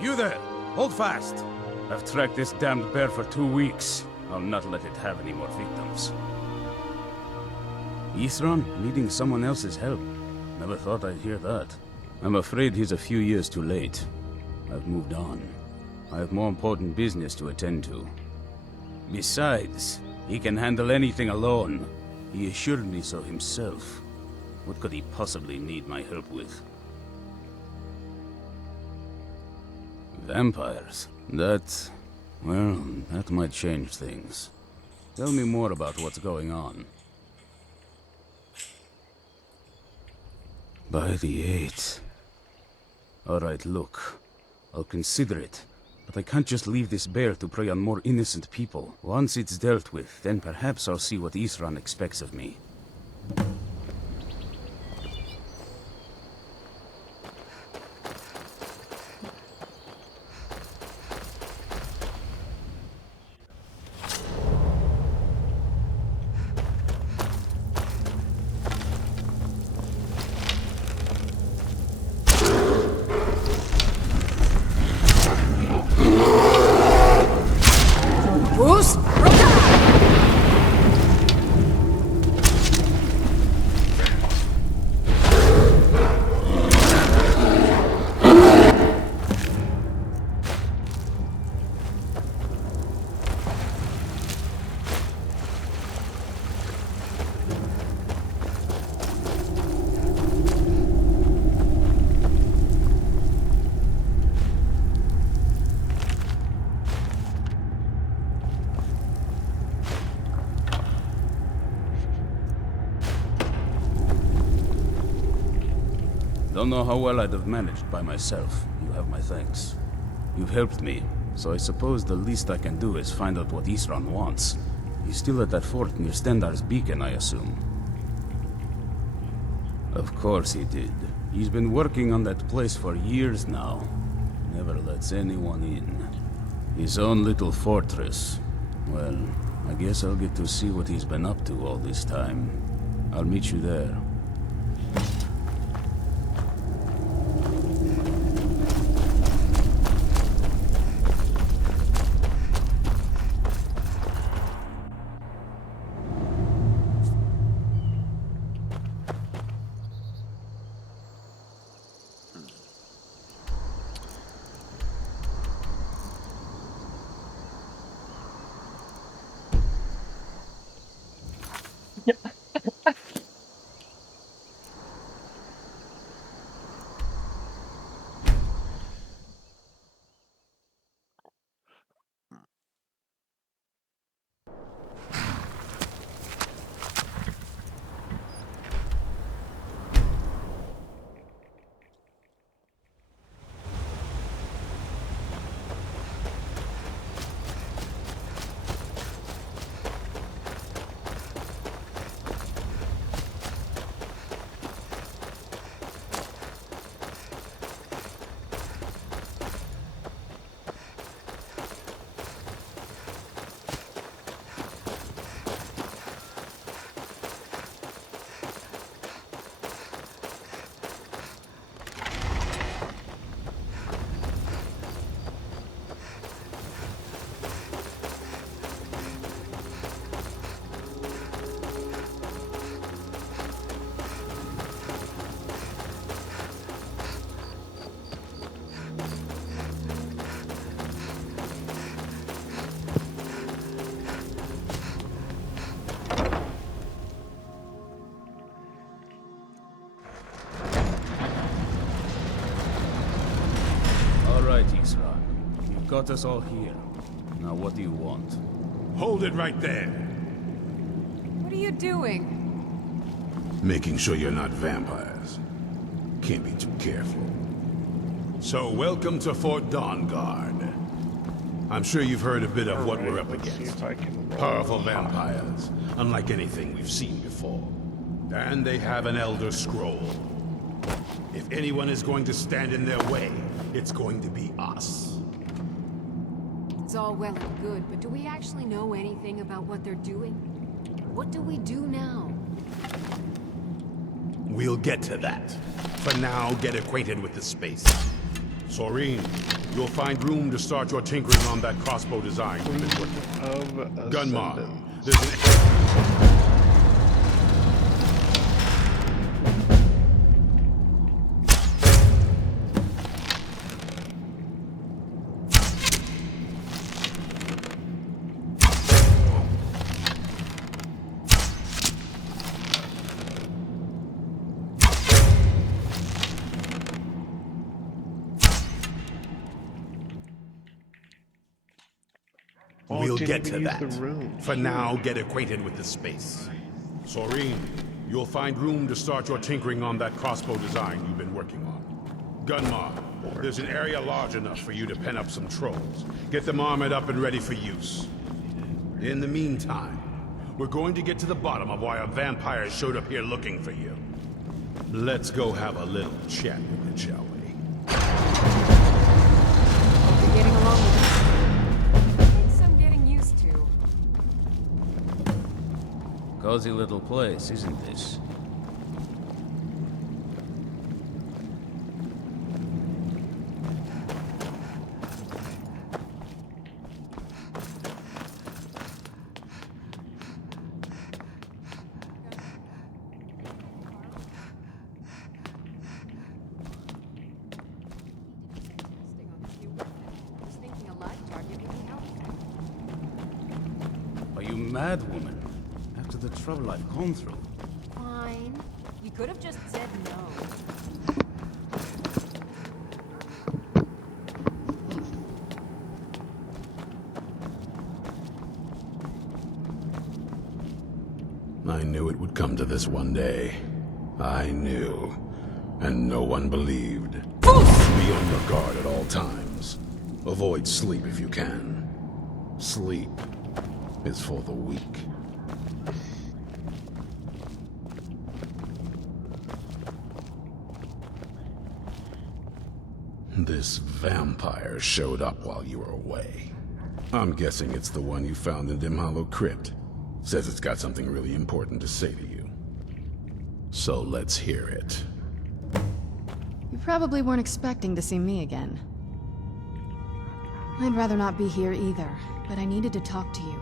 You there! Hold fast! I've tracked this damned bear for 2 weeks. I'll not let it have any more victims. Isran needing someone else's help. Never thought I'd hear that. I'm afraid he's a few years too late. I've moved on. I have more important business to attend to. Besides, he can handle anything alone. He assured me so himself. What could he possibly need my help with? Vampires? That might change things. Tell me more about what's going on. By the 8th. Alright, look. I'll consider it. But I can't just leave this bear to prey on more innocent people. Once it's dealt with, then perhaps I'll see what Isran expects of me. Don't know how well I'd have managed by myself. You have my thanks. You've helped me, so I suppose the least I can do is find out what Isran wants. He's still at that fort near Stendar's beacon, I assume. Of course he did. He's been working on that place for years now. Never lets anyone in. His own little fortress. Well, I guess I'll get to see what he's been up to all this time. I'll meet you there. You've got us all here. Now what do you want? Hold it right there. What are you doing? Making sure you're not vampires. Can't be too careful. So welcome to Fort Dawnguard. I'm sure you've heard a bit of what we're up against. Powerful vampires, unlike anything we've seen before. And they have an Elder Scroll. If anyone is going to stand in their way, it's going to be us. It's all well and good, but do we actually know anything about what they're doing? What do we do now? We'll get to that. For now, get acquainted with the space. Soreen, you'll find room to start your tinkering on that crossbow design you've been working on. Of Gunmar, Ascendance. there's an... Oh, We'll didn't get to even use that. the rune. For now, get acquainted with the space. Soreen, you'll find room to start your tinkering on that crossbow design you've been working on. Gunmar, there's an area large enough for you to pen up some trolls. Get them armored up and ready for use. In the meantime, we're going to get to the bottom of why a vampire showed up here looking for you. Let's go have a little chat with it, shall we? Hope you're getting along with it. Things I'm getting used to. Cozy little place, isn't this? Was thinking a live target would be helpful. Are you mad, woman? After the trouble I've gone through. Fine. You could have just said no. I knew it would come to this one day. I knew. And no one believed. Be on your guard at all times. Avoid sleep if you can. Sleep is for the weak. This vampire showed up while you were away. I'm guessing it's the one you found in Dim Hollow Crypt. Says it's got something really important to say to you. So let's hear it. You probably weren't expecting to see me again. I'd rather not be here either, but I needed to talk to you.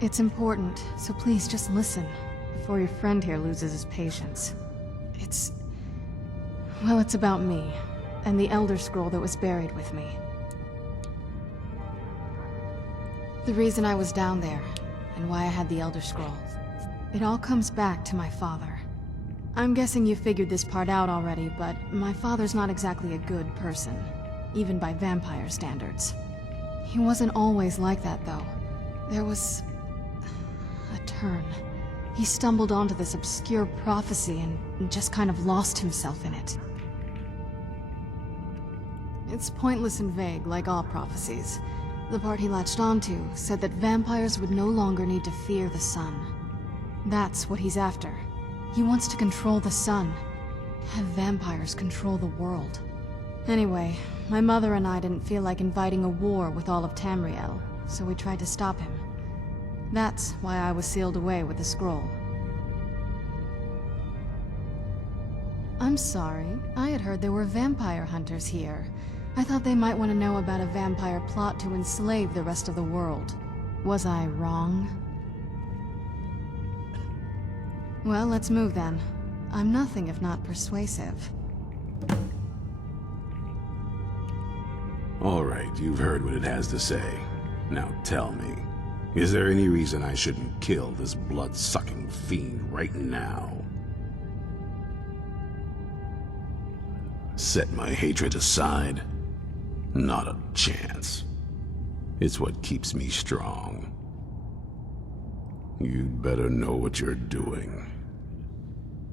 It's important, so please just listen, before your friend here loses his patience. Well, it's about me, and the Elder Scroll that was buried with me. The reason I was down there, and why I had the Elder Scroll. It all comes back to my father. I'm guessing you figured this part out already, but my father's not exactly a good person, even by vampire standards. He wasn't always like that, though. There was a turn. He stumbled onto this obscure prophecy and just kind of lost himself in it. It's pointless and vague, like all prophecies. The part he latched onto said that vampires would no longer need to fear the sun. That's what he's after. He wants to control the sun. Have vampires control the world. Anyway, my mother and I didn't feel like inviting a war with all of Tamriel, so we tried to stop him. That's why I was sealed away with the scroll. I'm sorry. I had heard there were vampire hunters here. I thought they might want to know about a vampire plot to enslave the rest of the world. Was I wrong? Well, let's move then. I'm nothing if not persuasive. All right, you've heard what it has to say. Now tell me, is there any reason I shouldn't kill this blood-sucking fiend right now? Set my hatred aside? Not a chance. It's what keeps me strong. You'd better know what you're doing.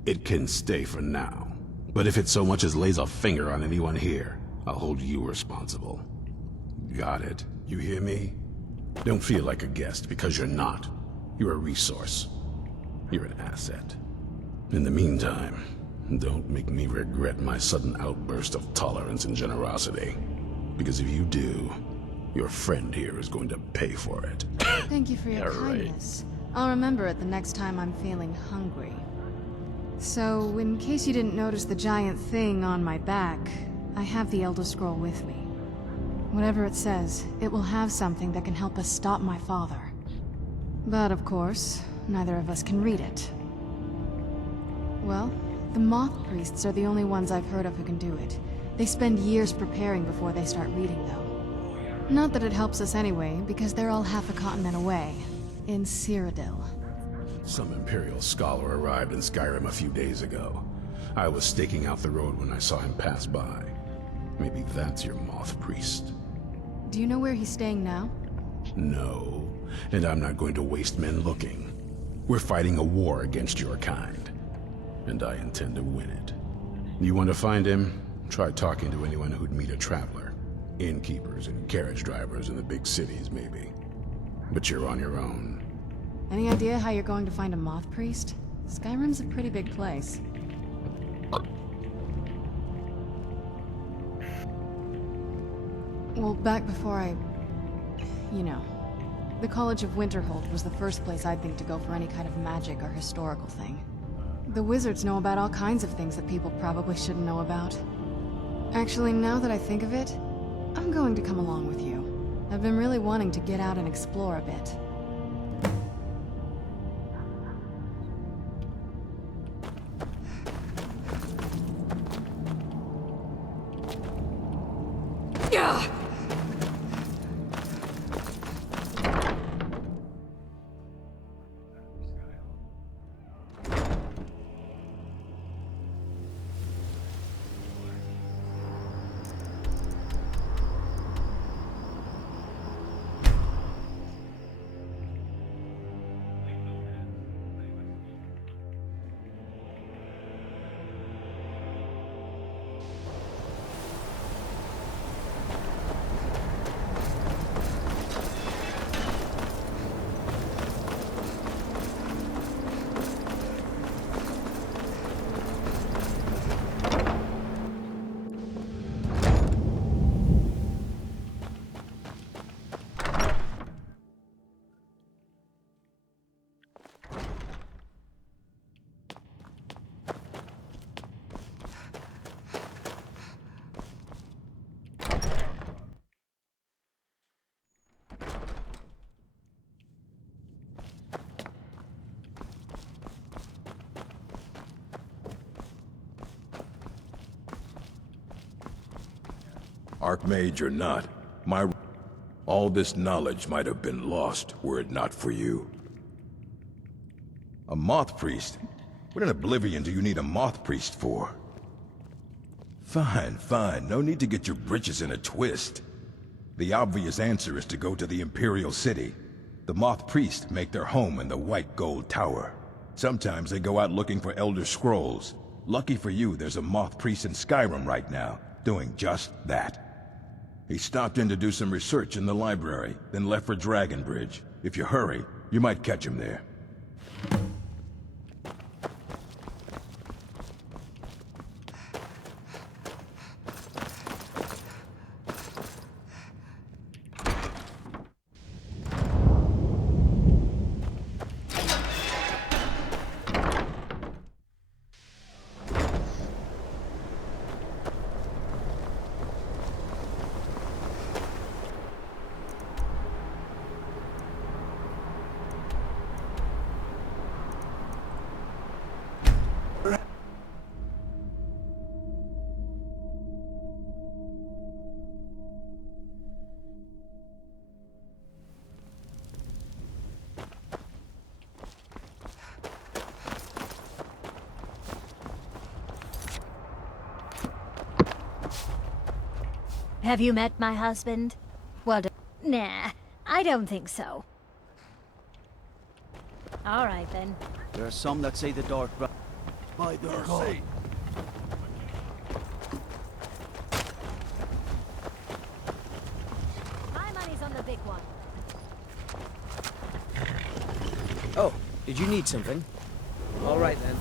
It can stay for now, but if it so much as lays a finger on anyone here, I'll hold you responsible. Got it? You hear me? Don't feel like a guest, because you're not. You're a resource. You're an asset. In the meantime, don't make me regret my sudden outburst of tolerance and generosity. Because if you do, your friend here is going to pay for it. Thank you for your kindness. I'll remember it the next time I'm feeling hungry. So, in case you didn't notice the giant thing on my back, I have the Elder Scroll with me. Whatever it says, it will have something that can help us stop my father. But of course, neither of us can read it. Well, the Moth Priests are the only ones I've heard of who can do it. They spend years preparing before they start reading, though. Not that it helps us anyway, because they're all half a continent away, in Cyrodiil. Some Imperial scholar arrived in Skyrim a few days ago. I was staking out the road when I saw him pass by. Maybe that's your Moth Priest. Do you know where he's staying now? No, and I'm not going to waste men looking. We're fighting a war against your kind, and I intend to win it. You want to find him? Try talking to anyone who'd meet a traveler. Innkeepers and carriage drivers in the big cities, maybe. But you're on your own. Any idea how you're going to find a Moth Priest? Skyrim's a pretty big place. Well, back before you know. The College of Winterhold was the first place I'd think to go for any kind of magic or historical thing. The wizards know about all kinds of things that people probably shouldn't know about. Actually, now that I think of it, I'm going to come along with you. I've been really wanting to get out and explore a bit. Archmage or not, all this knowledge might have been lost were it not for you. A Moth Priest? What in Oblivion do you need a Moth Priest for? Fine, fine. No need to get your britches in a twist. The obvious answer is to go to the Imperial City. The Moth Priests make their home in the White Gold Tower. Sometimes they go out looking for Elder Scrolls. Lucky for you, there's a Moth Priest in Skyrim right now, doing just that. He stopped in to do some research in the library, then left for Dragonbridge. If you hurry, you might catch him there. Have you met my husband? Well, nah, I don't think so. All right, then. There are some that say the dark by their God. My money's on the big one. Oh, did you need something? All right, then.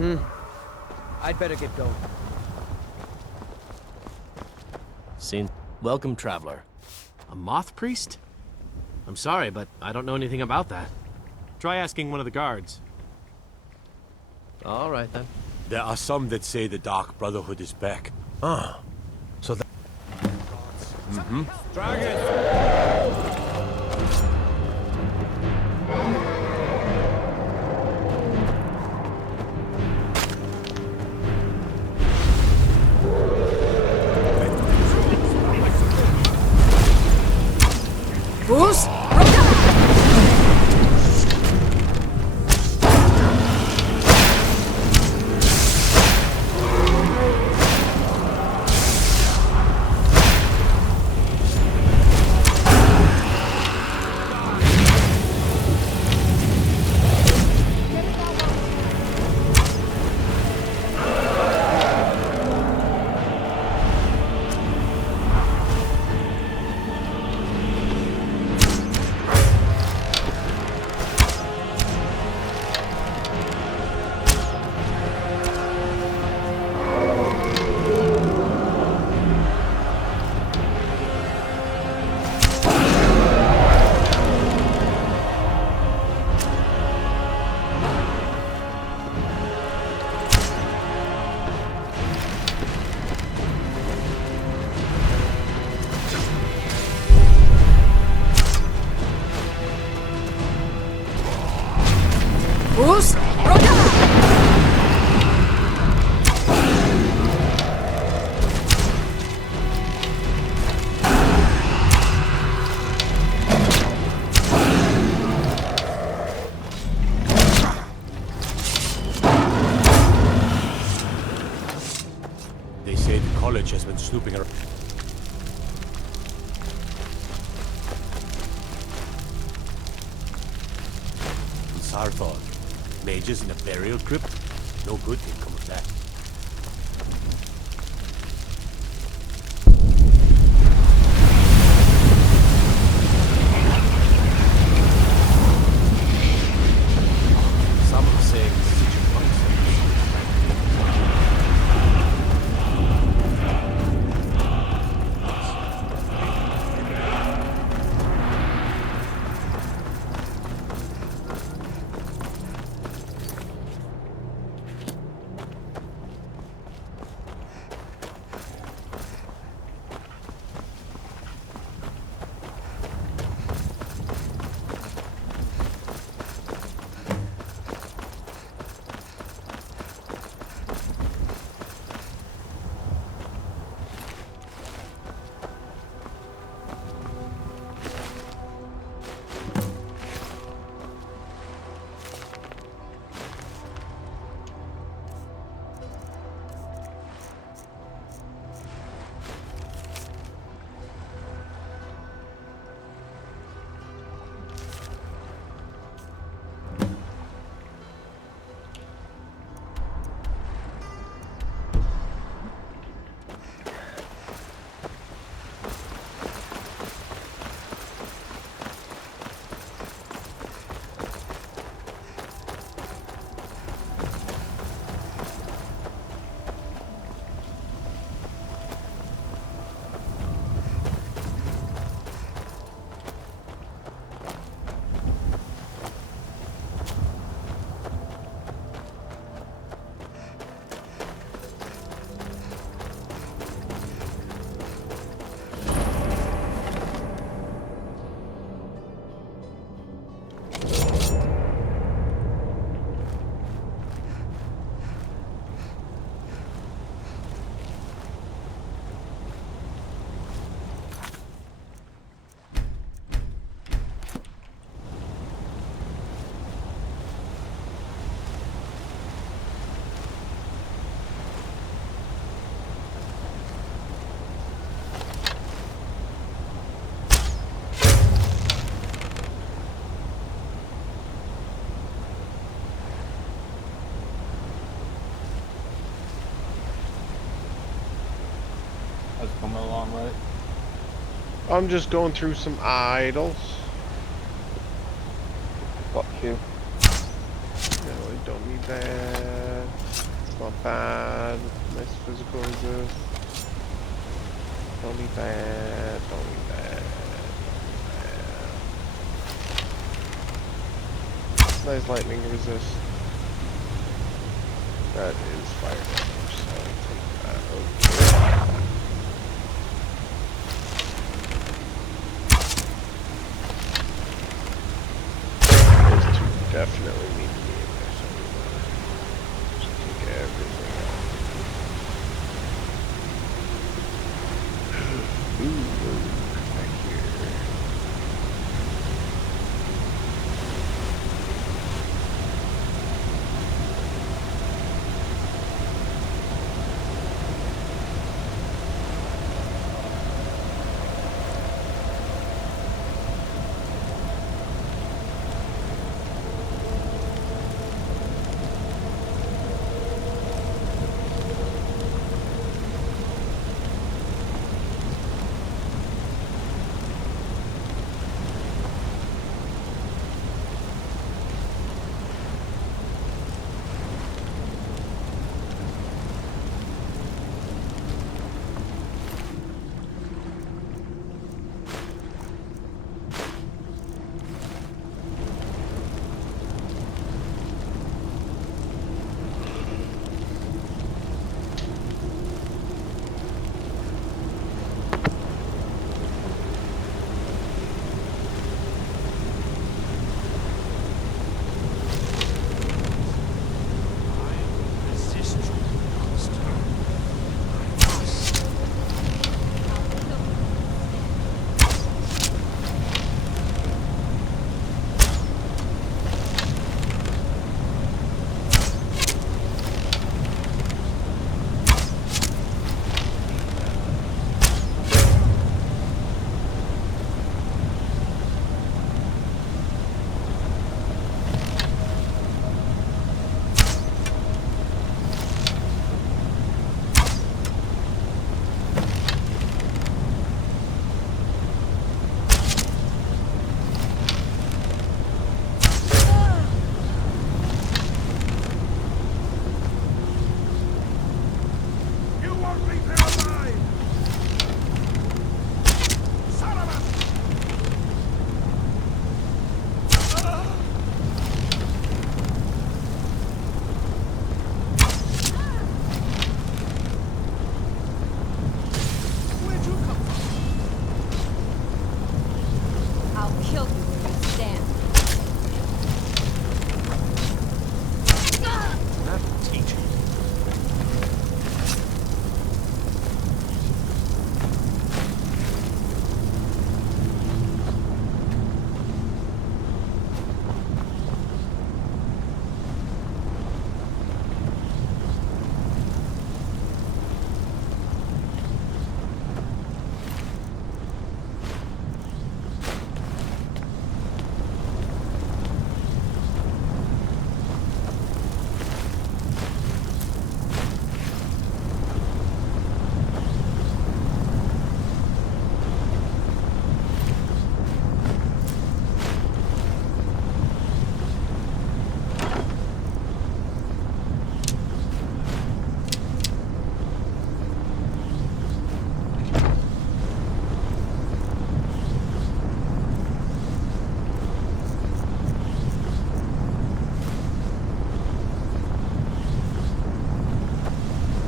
I'd better get going. Welcome, traveler. A moth priest? I'm sorry, but I don't know anything about that. Try asking one of the guards. All right, then. There are some that say the Dark Brotherhood is back. So that... Bruce? Bruce? They say the college has been snooping around. Sarthog. Mages in a burial crypt? No good can come of that. Some are saying siege of monks. That's coming along right. I'm just going through some idols. Fuck you. No, I don't need that. not bad. Nice physical resist. Don't be bad. Don't be bad. Nice lightning resist. That is fire damage, so I'll take that. Okay. Those two definitely need to be in there somewhere. Just take everything out. Ooh, come back here.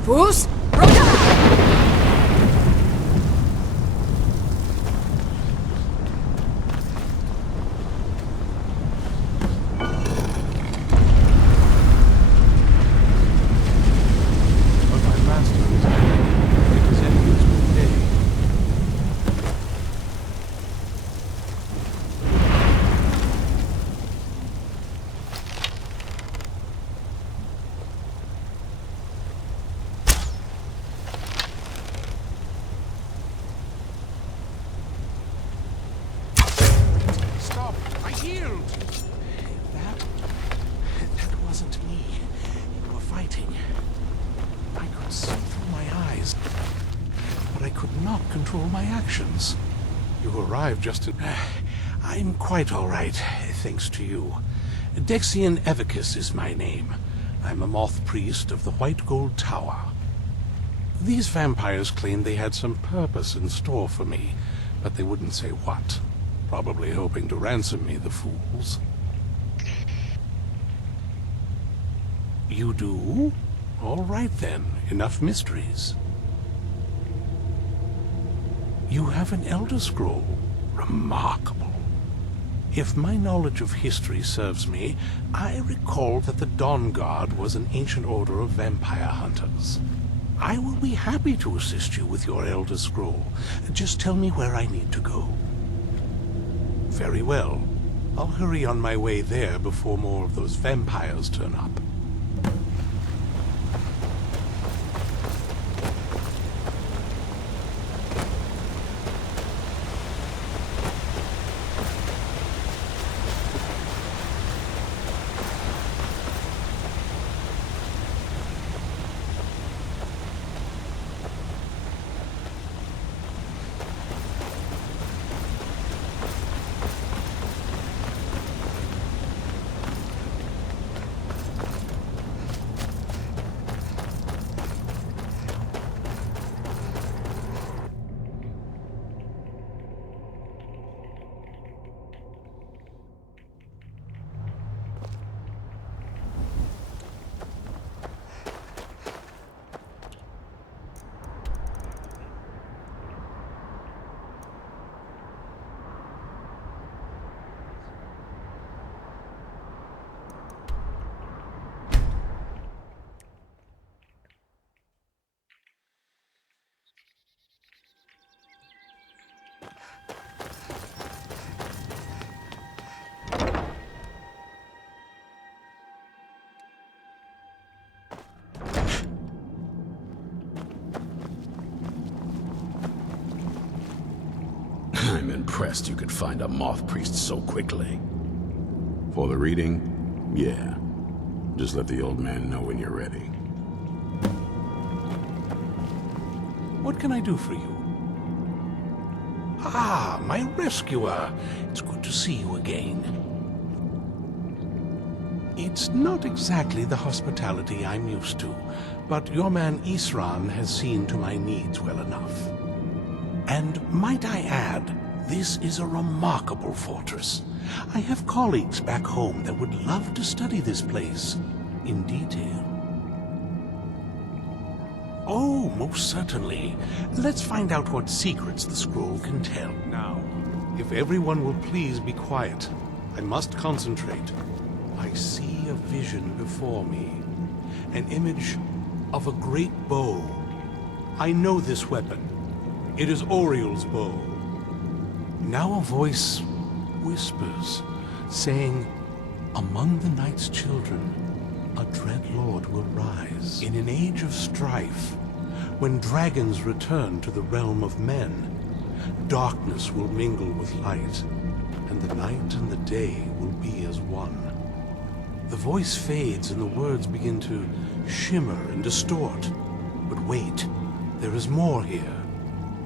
Fools! That wasn't me. You were fighting. I could see through my eyes, but I could not control my actions. You arrived just in... I'm quite all right, thanks to you. Dexian Evicus is my name. I'm a moth priest of the White Gold Tower. These vampires claimed they had some purpose in store for me, but they wouldn't say what. Probably hoping to ransom me, the fools. You do? All right then, enough mysteries. You have an Elder Scroll. Remarkable. If my knowledge of history serves me, I recall that the Dawn Guard was an ancient order of vampire hunters. I will be happy to assist you with your Elder Scroll. Just tell me where I need to go. Very well. I'll hurry on my way there before more of those vampires turn up. I'm impressed you could find a moth priest so quickly. For the reading? Yeah. Just let the old man know when you're ready. What can I do for you? Ah, my rescuer. It's good to see you again. It's not exactly the hospitality I'm used to, but your man Isran has seen to my needs well enough. And might I add, this is a remarkable fortress. I have colleagues back home that would love to study this place in detail. Oh, most certainly. Let's find out what secrets the scroll can tell. Now, if everyone will please be quiet, I must concentrate. I see a vision before me, an image of a great bow. I know this weapon. It is Oriel's bow. Now a voice whispers, saying, among the night's children, a dread lord will rise. In an age of strife, when dragons return to the realm of men, darkness will mingle with light, and the night and the day will be as one. The voice fades and the words begin to shimmer and distort. But wait, there is more here.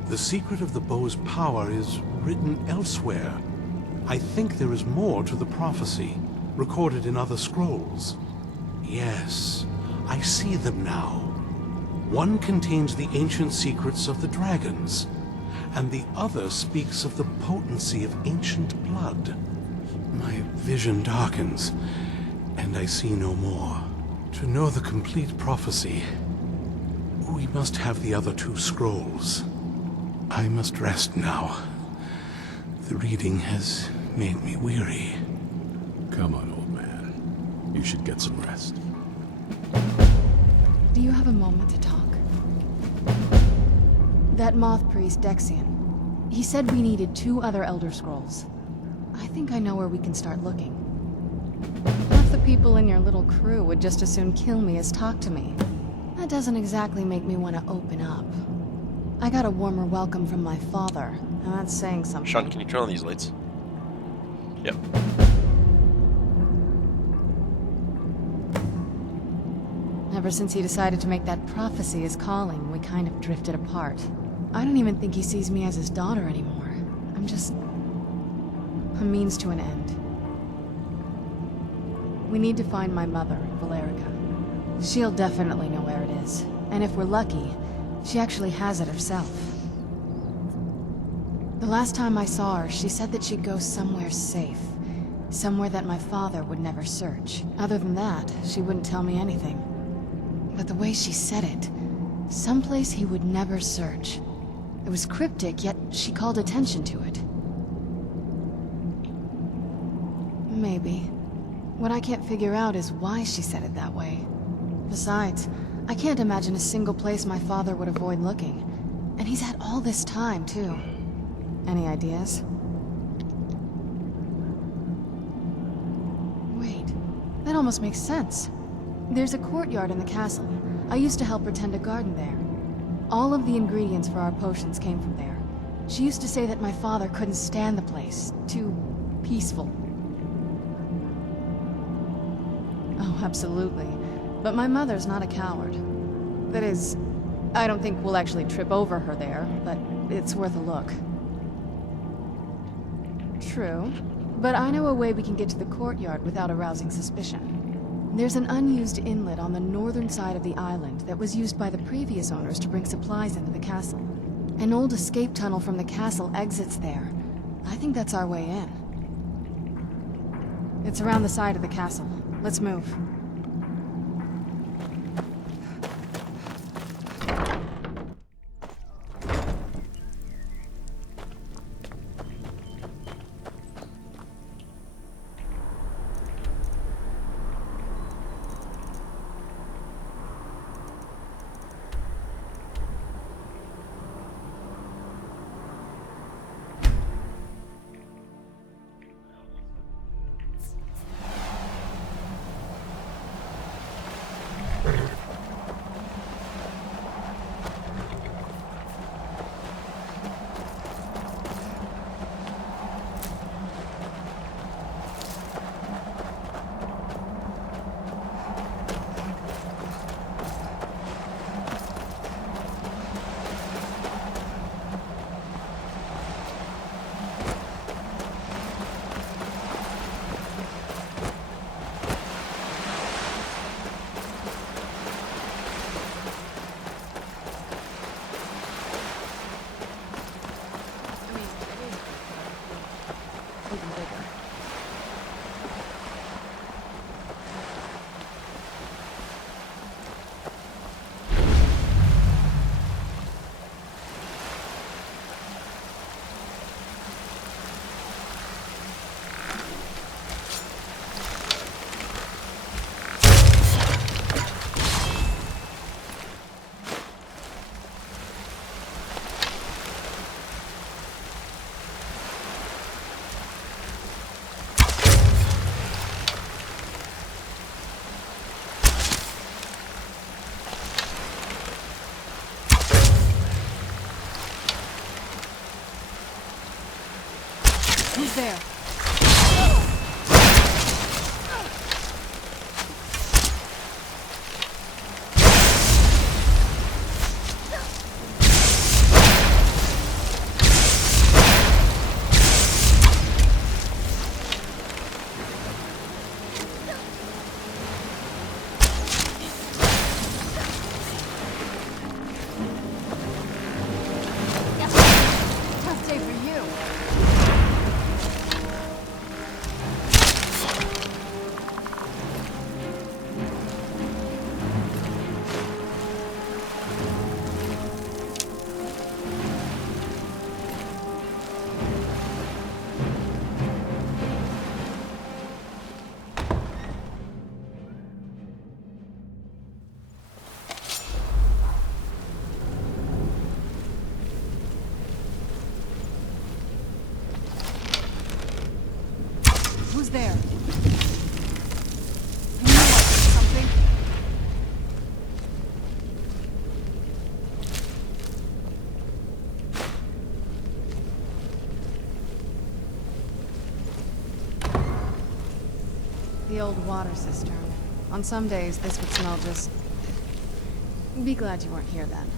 The secret of the bow's power is written elsewhere. I think there is more to the prophecy, recorded in other scrolls. Yes, I see them now. One contains the ancient secrets of the dragons, and the other speaks of the potency of ancient blood. My vision darkens, and I see no more. To know the complete prophecy, we must have the other two scrolls. I must rest now. The reading has made me weary. Come on, old man. You should get some rest. Do you have a moment to talk? That moth priest, Dexian, he said we needed 2 other Elder Scrolls. I think I know where we can start looking. Half the people in your little crew would just as soon kill me as talk to me. That doesn't exactly make me want to open up. I got a warmer welcome from my father, and that's saying something. Sean, can you turn on these lights? Yep. Ever since he decided to make that prophecy his calling, we kind of drifted apart. I don't even think he sees me as his daughter anymore. I'm just a means to an end. We need to find my mother, Valerica. She'll definitely know where it is. And if we're lucky, she actually has it herself. The last time I saw her, she said that she'd go somewhere safe. Somewhere that my father would never search. Other than that, she wouldn't tell me anything. But the way she said it, someplace he would never search. It was cryptic, yet she called attention to it. Maybe. What I can't figure out is why she said it that way. Besides, I can't imagine a single place my father would avoid looking. And he's had all this time, too. Any ideas? Wait, that almost makes sense. There's a courtyard in the castle. I used to help her tend a garden there. All of the ingredients for our potions came from there. She used to say that my father couldn't stand the place. Too peaceful. Oh, absolutely. But my mother's not a coward. That is, I don't think we'll actually trip over her there, but it's worth a look. True. But I know a way we can get to the courtyard without arousing suspicion. There's an unused inlet on the northern side of the island that was used by the previous owners to bring supplies into the castle. An old escape tunnel from the castle exits there. I think that's our way in. It's around the side of the castle. Let's move. Who's there? Tough day for you. Who's there? You know something? The old water cistern. On some days, this would smell just... Be glad you weren't here then.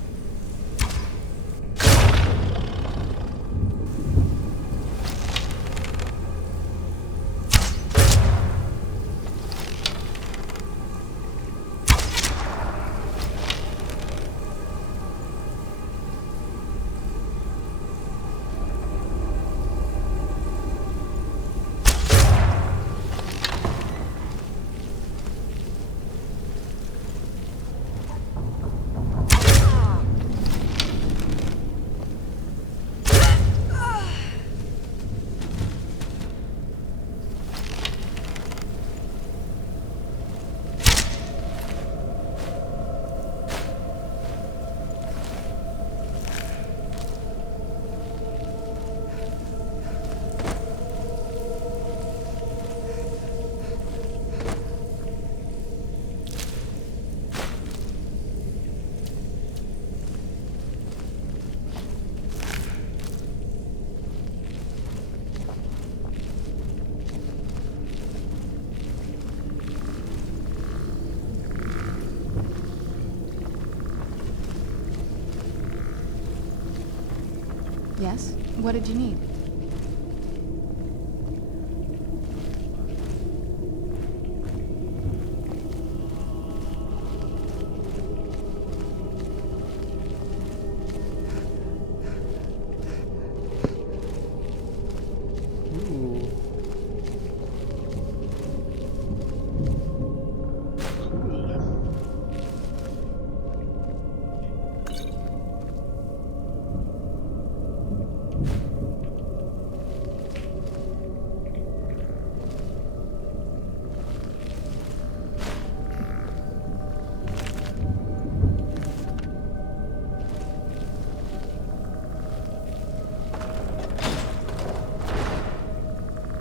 Yes? What did you need?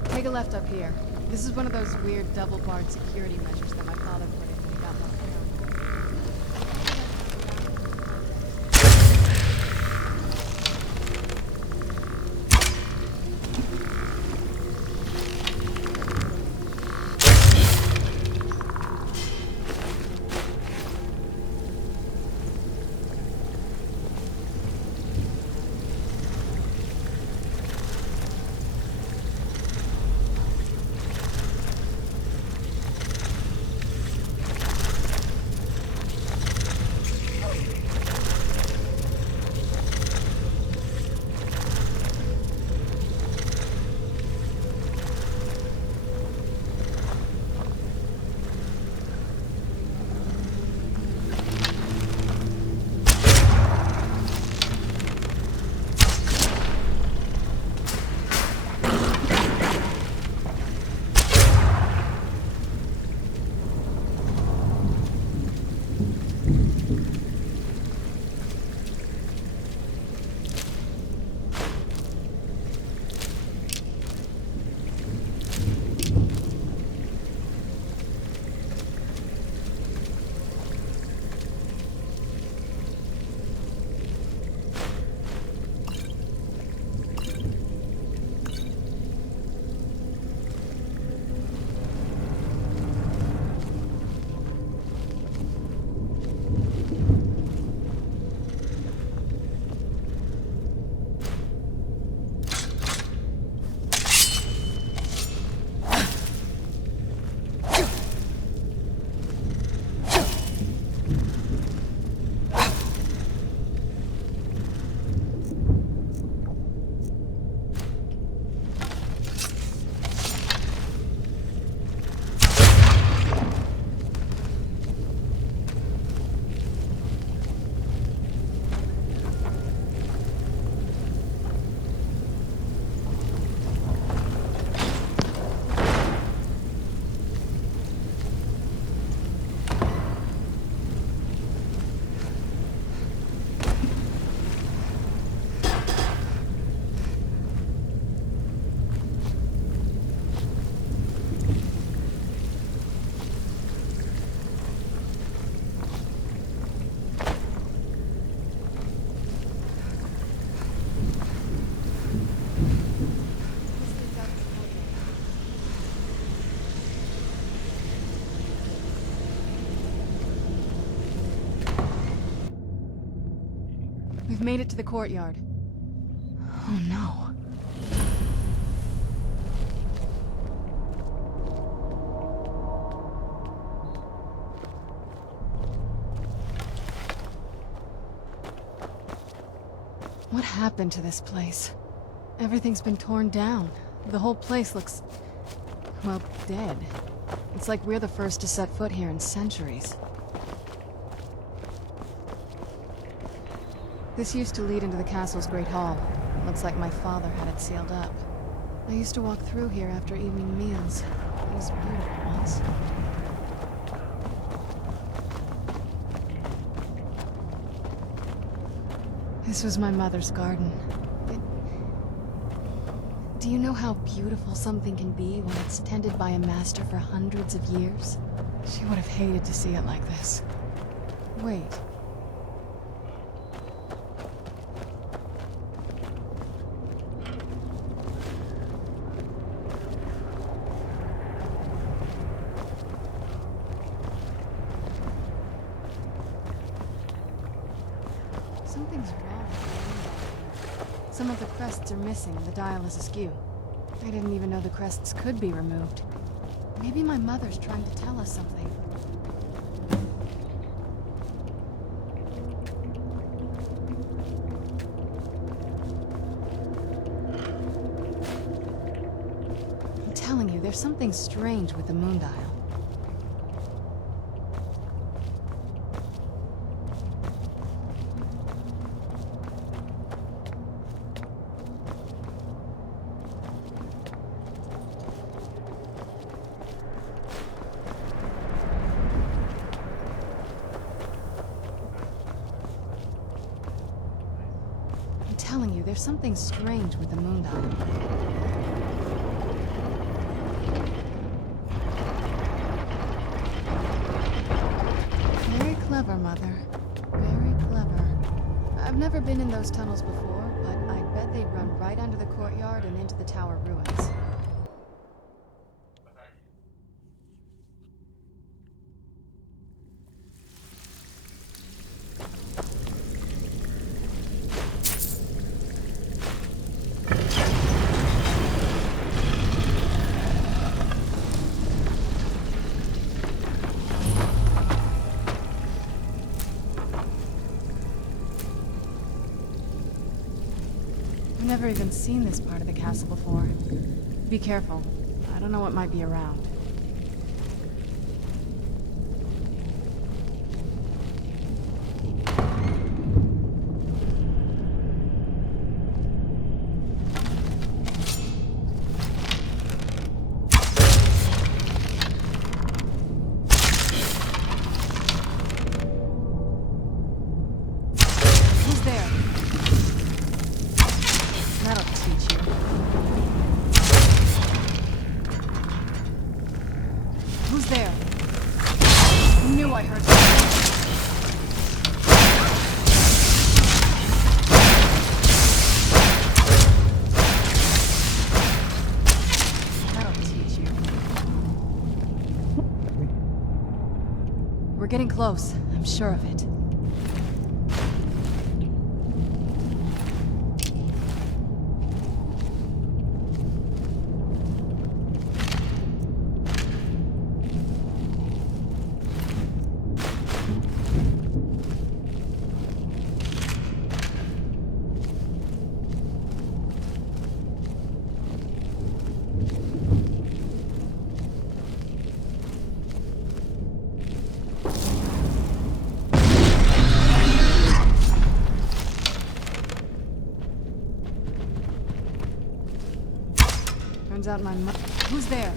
Take a left up here. This is one of those weird double-barred security measures that my father put in when he got locked down. We've made it to the courtyard. Oh no. What happened to this place? Everything's been torn down. The whole place looks, well, dead. It's like we're the first to set foot here in centuries. This used to lead into the castle's great hall. Looks like my father had it sealed up. I used to walk through here after evening meals. It was beautiful once. This was my mother's garden. Do you know how beautiful something can be when it's tended by a master for hundreds of years? She would have hated to see it like this. Wait. Something's wrong. Some of the crests are missing and the dial is askew. I didn't even know the crests could be removed. Maybe my mother's trying to tell us something. I'm telling you, there's something strange with the moon dial. I'm telling you, there's something strange with the moon dial. Very clever, Mother. Very clever. I've never been in those tunnels before, but I bet they'd run right under the courtyard and into the tower ruins. I've never even seen this part of the castle before. Be careful. I don't know what might be around. Who's there? That'll teach you. Who's there? I knew I heard something. That'll teach you. We're getting close. I'm sure of it. Turns out my mother. Who's there?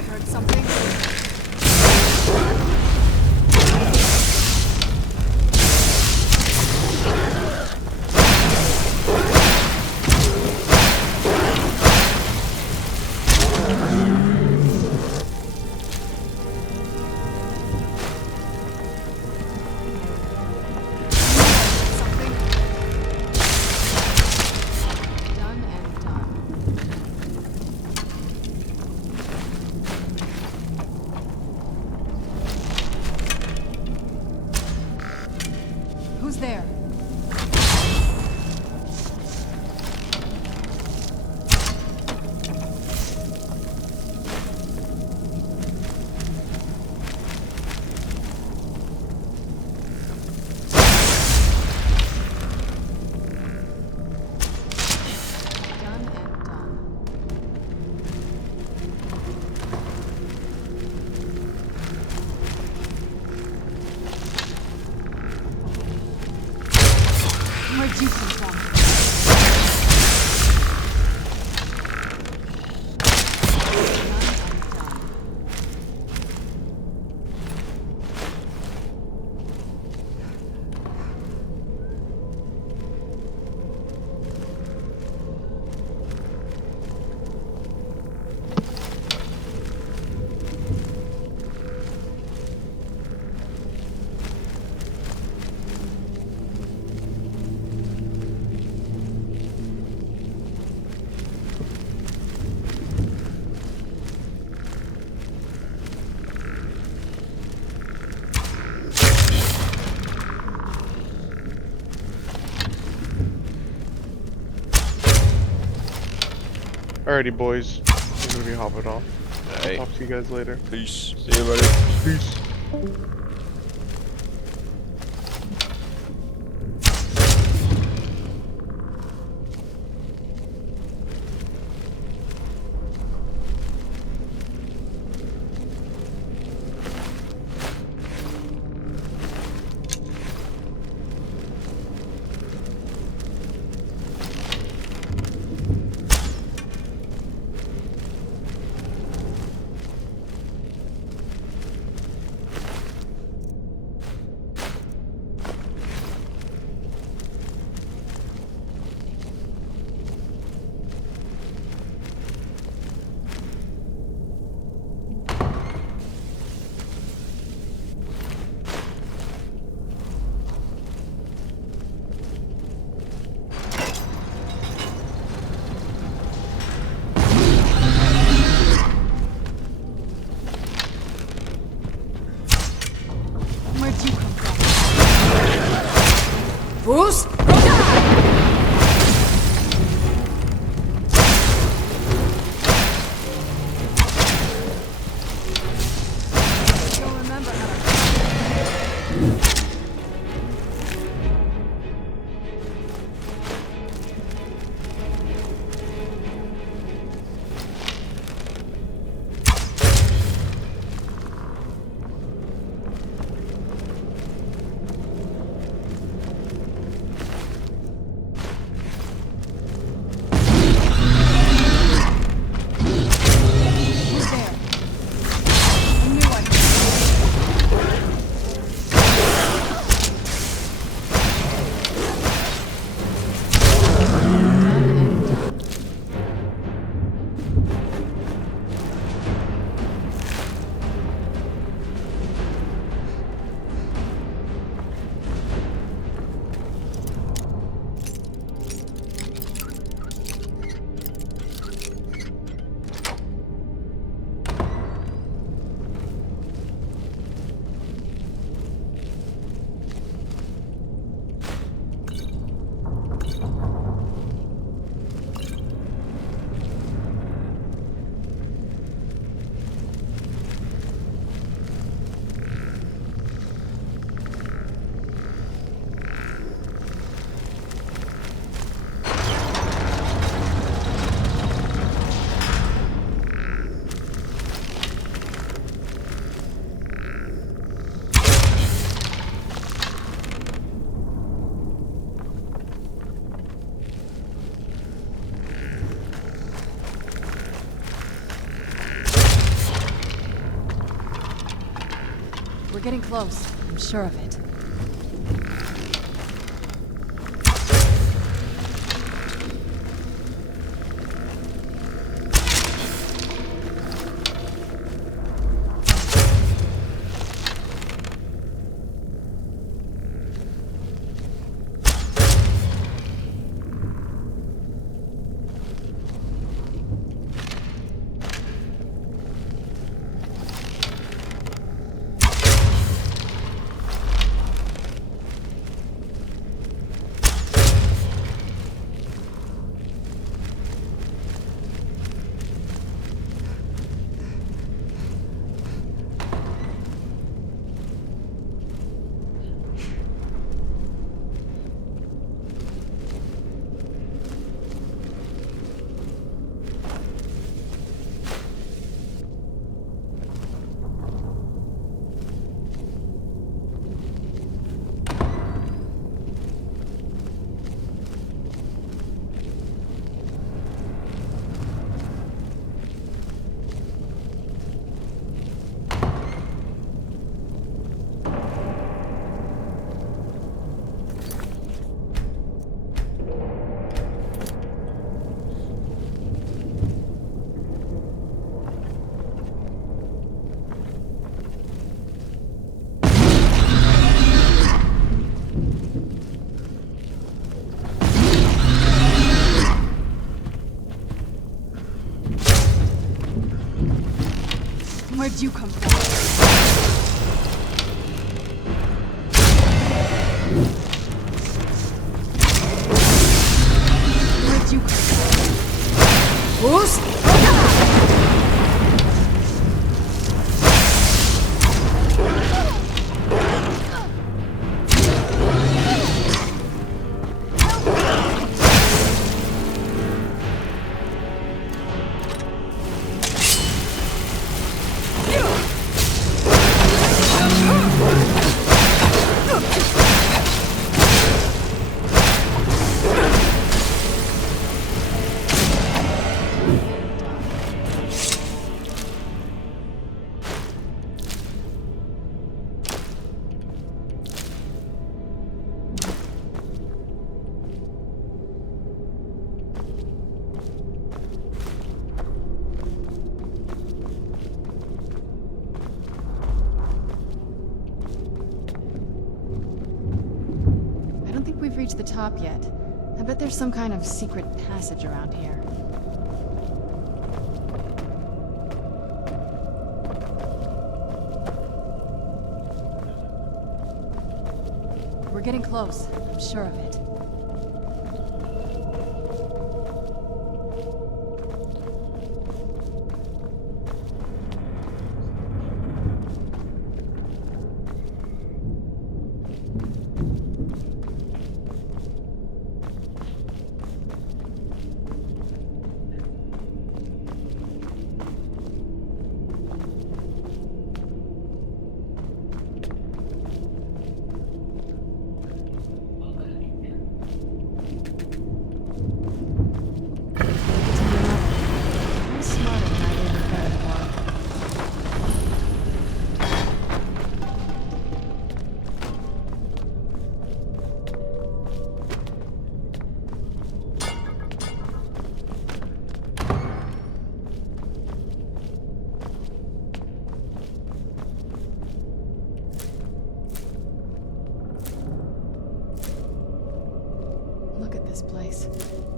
I heard something. Done and done. Who's there? Done and done. Where'd you come from? Alrighty, boys. I'm gonna be hopping off. Hey. Talk to you guys later. Peace. See you, buddy. Peace. We're getting close. I'm sure of it. Where'd you come from? Where'd you come from? Who's? We've reached the top yet. I bet there's some kind of secret passage around here. We're getting close. I'm sure of it. Look at this place.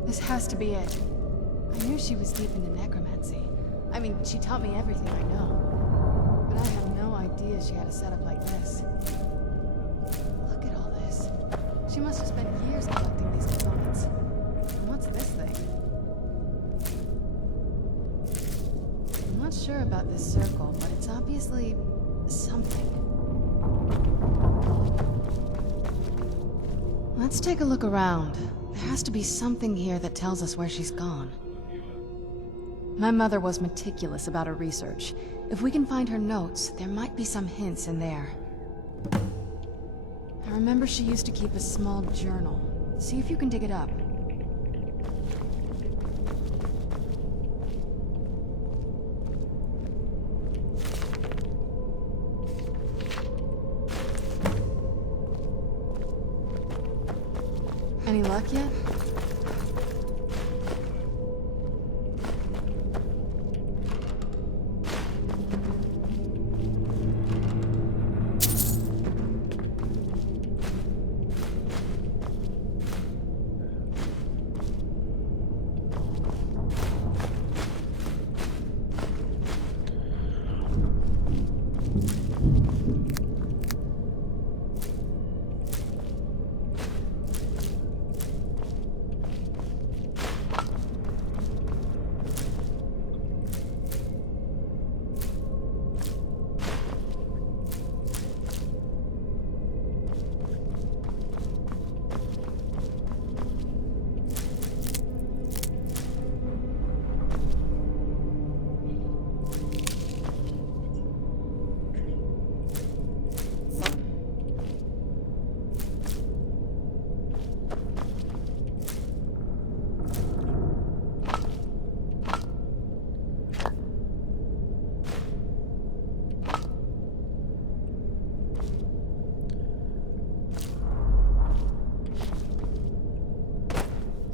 This has to be it. I knew she was deep into necromancy. I mean, she taught me everything I know. But I had no idea she had a setup like this. Look at all this. She must have spent years collecting these components. And what's this thing? I'm not sure about this circle, but it's obviously something. Let's take a look around. There has to be something here that tells us where she's gone. My mother was meticulous about her research. If we can find her notes, there might be some hints in there. I remember she used to keep a small journal. See if you can dig it up. Any luck yet?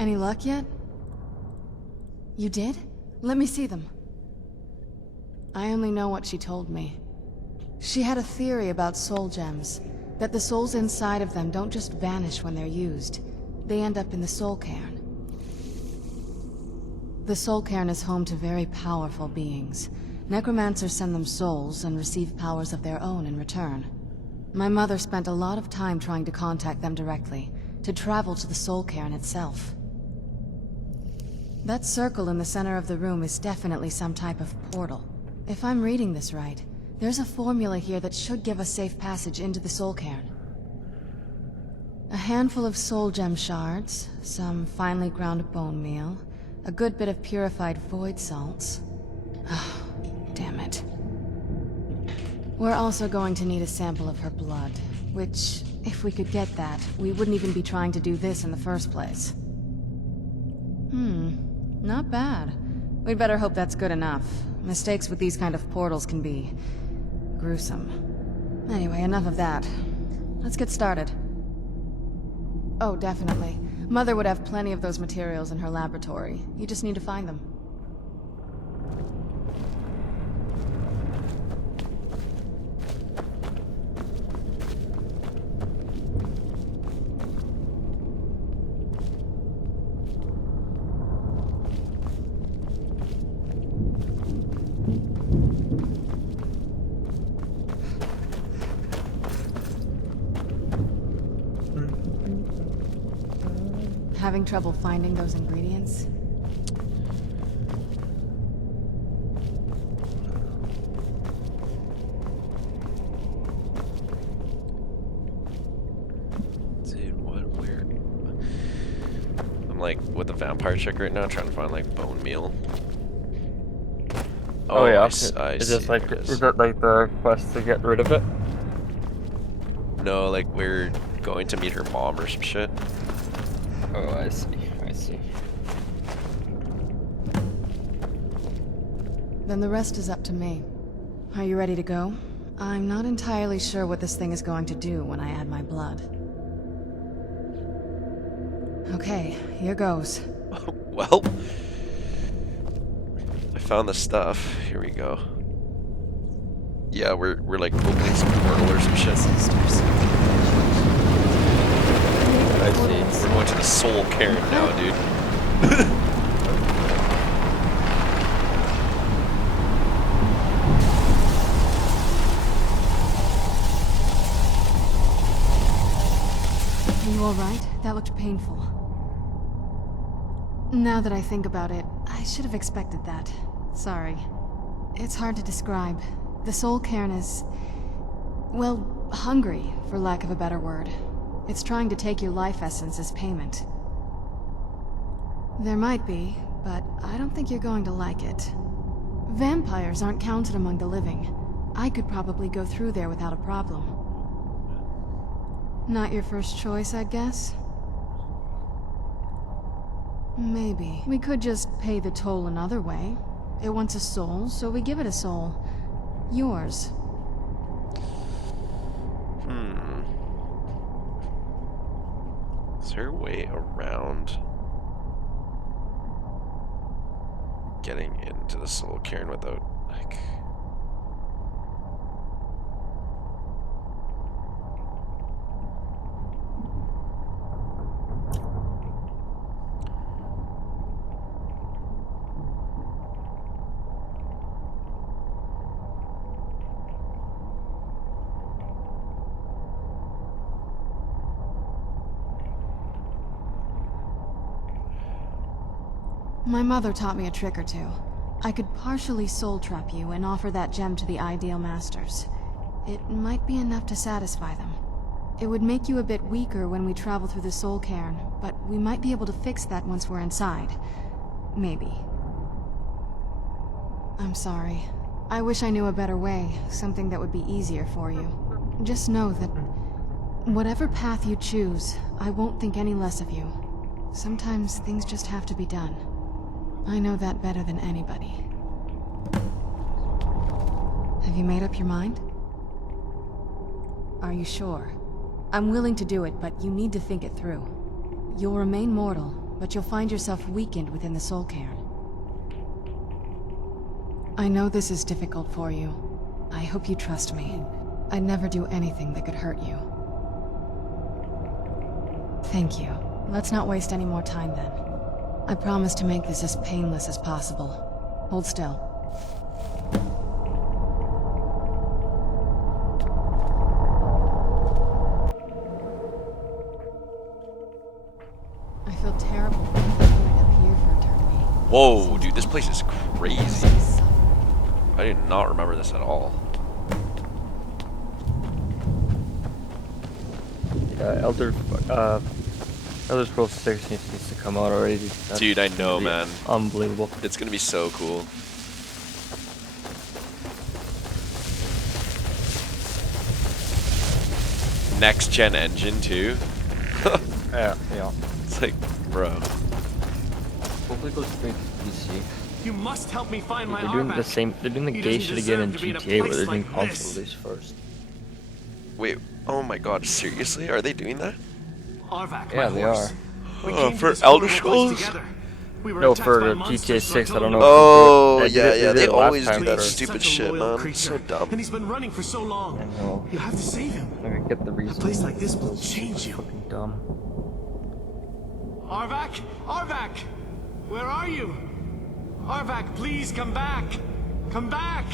Any luck yet? You did? Let me see them. I only know what she told me. She had a theory about soul gems, that the souls inside of them don't just vanish when they're used. They end up in the soul cairn. The soul cairn is home to very powerful beings. Necromancers send them souls and receive powers of their own in return. My mother spent a lot of time trying to contact them directly, to travel to the soul cairn itself. That circle in the center of the room is definitely some type of portal. If I'm reading this right, there's a formula here that should give us safe passage into the soul cairn. A handful of soul gem shards, some finely ground bone meal, a good bit of purified void salts. Oh, damn it. We're also going to need a sample of her blood, which, if we could get that, we wouldn't even be trying to do this in the first place. Not bad. We'd better hope that's good enough. Mistakes with these kind of portals can be gruesome. Anyway, enough of that. Let's get started. Oh, definitely. Mother would have plenty of those materials in her laboratory. You just need to find them. Having trouble finding those ingredients? Dude, what weird. I'm like with a vampire chick right now, trying to find like bone meal. Oh yeah, I see. Is that like the quest to get rid of it? No, like we're going to meet her mom or some shit. Oh, I see. I see. Then the rest is up to me. Are you ready to go? I'm not entirely sure what this thing is going to do when I add my blood. Okay, here goes. Well, I found the stuff. Here we go. Yeah, we're like opening some portal or some shit. Sisters. I see. We're going to the soul cairn now, dude. Are you alright? That looked painful. Now that I think about it, I should have expected that. Sorry. It's hard to describe. The soul cairn is, well, hungry, for lack of a better word. It's trying to take your life essence as payment. There might be, but I don't think you're going to like it. Vampires aren't counted among the living. I could probably go through there without a problem. Not your first choice, I'd guess? Maybe. We could just pay the toll another way. It wants a soul, so we give it a soul. Yours. Is there a way around getting into the Soul Cairn without, like... My mother taught me a trick or two. I could partially soul trap you and offer that gem to the Ideal Masters. It might be enough to satisfy them. It would make you a bit weaker when we travel through the Soul Cairn, but we might be able to fix that once we're inside. Maybe. I'm sorry. I wish I knew a better way, something that would be easier for you. Just know that whatever path you choose, I won't think any less of you. Sometimes things just have to be done. I know that better than anybody. Have you made up your mind? Are you sure? I'm willing to do it, but you need to think it through. You'll remain mortal, but you'll find yourself weakened within the Soul Cairn. I know this is difficult for you. I hope you trust me. I'd never do anything that could hurt you. Thank you. Let's not waste any more time then. I promise to make this as painless as possible. Hold still. I feel terrible thinking up here for eternity. Whoa, dude, this place is crazy. I did not remember this at all. Elder Scrolls 6 needs to come out already. That's Dude, I know, man. Unbelievable. It's gonna be so cool. Next gen engine too. Yeah. It's like, bro. Hopefully it goes straight to PC. You must help me find my They're doing Arvac. the same. They're doing the He gay doesn't shit again in deserve to be in a GTA, where they're place doing like console this. release first. Wait, oh my god, seriously? Are they doing that? Arvac, Yeah, my they horse. are. We Oh, came to for this Elder horrible place Scrolls? together. We were No, attacked for by GTA monsters, so 6, I don't know. Oh, They did it- yeah, they yeah, did they it last always time do that better. stupid Such a shit, loyal man. creature, So dumb. And he's been running for so long. I know. You have to save him. I get the reason. A place like this will It's change you. fucking dumb. Arvac! Arvac! Where are you? Arvac, please come back! Come back!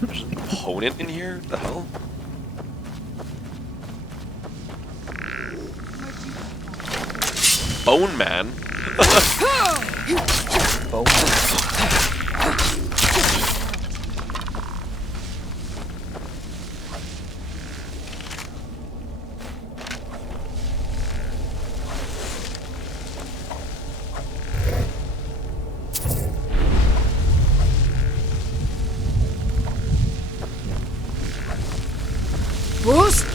There's an opponent in here? What the hell? Bone Man? Bone Boost!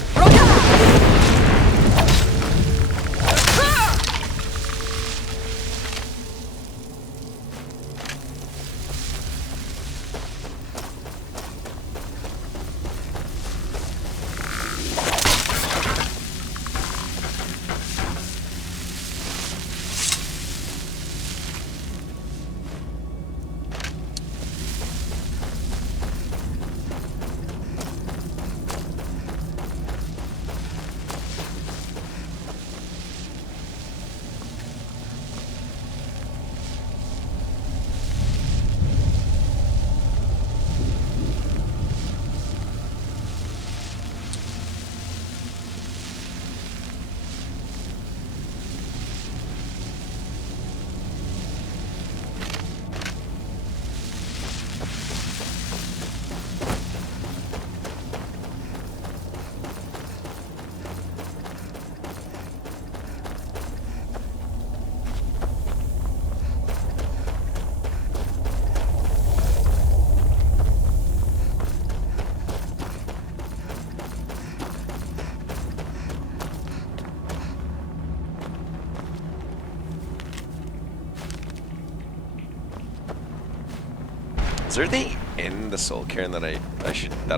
Is there anything in the soul cairn that I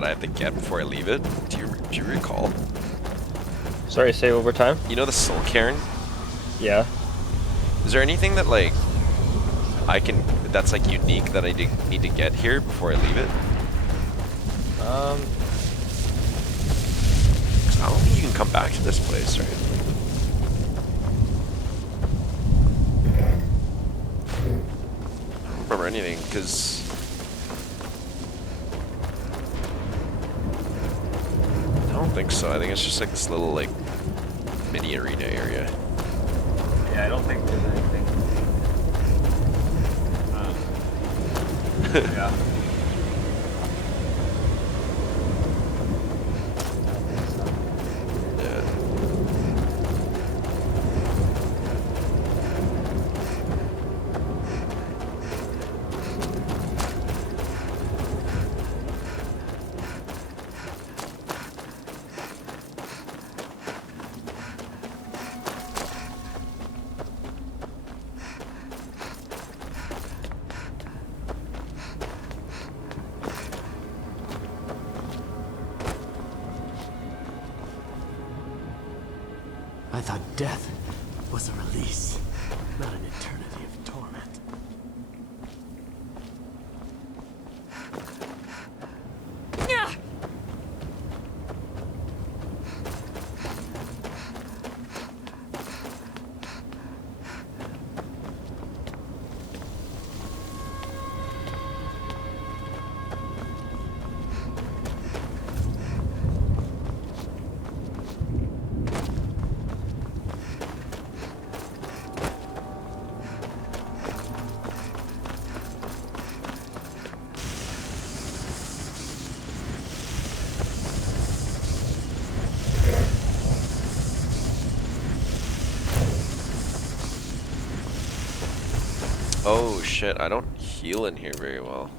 have to get before I leave it? Do you recall? Sorry, say over time? You know the soul cairn? Yeah. Is there anything that like that's like unique that I need to get here before I leave it? 'Cause I don't think you can come back to this place, right? I don't remember anything, because I don't think so. I think it's just like this little like mini arena area. Yeah, I don't think there's anything. Yeah. I thought death was a release, not an eternity of torment. Oh shit, I don't heal in here very well.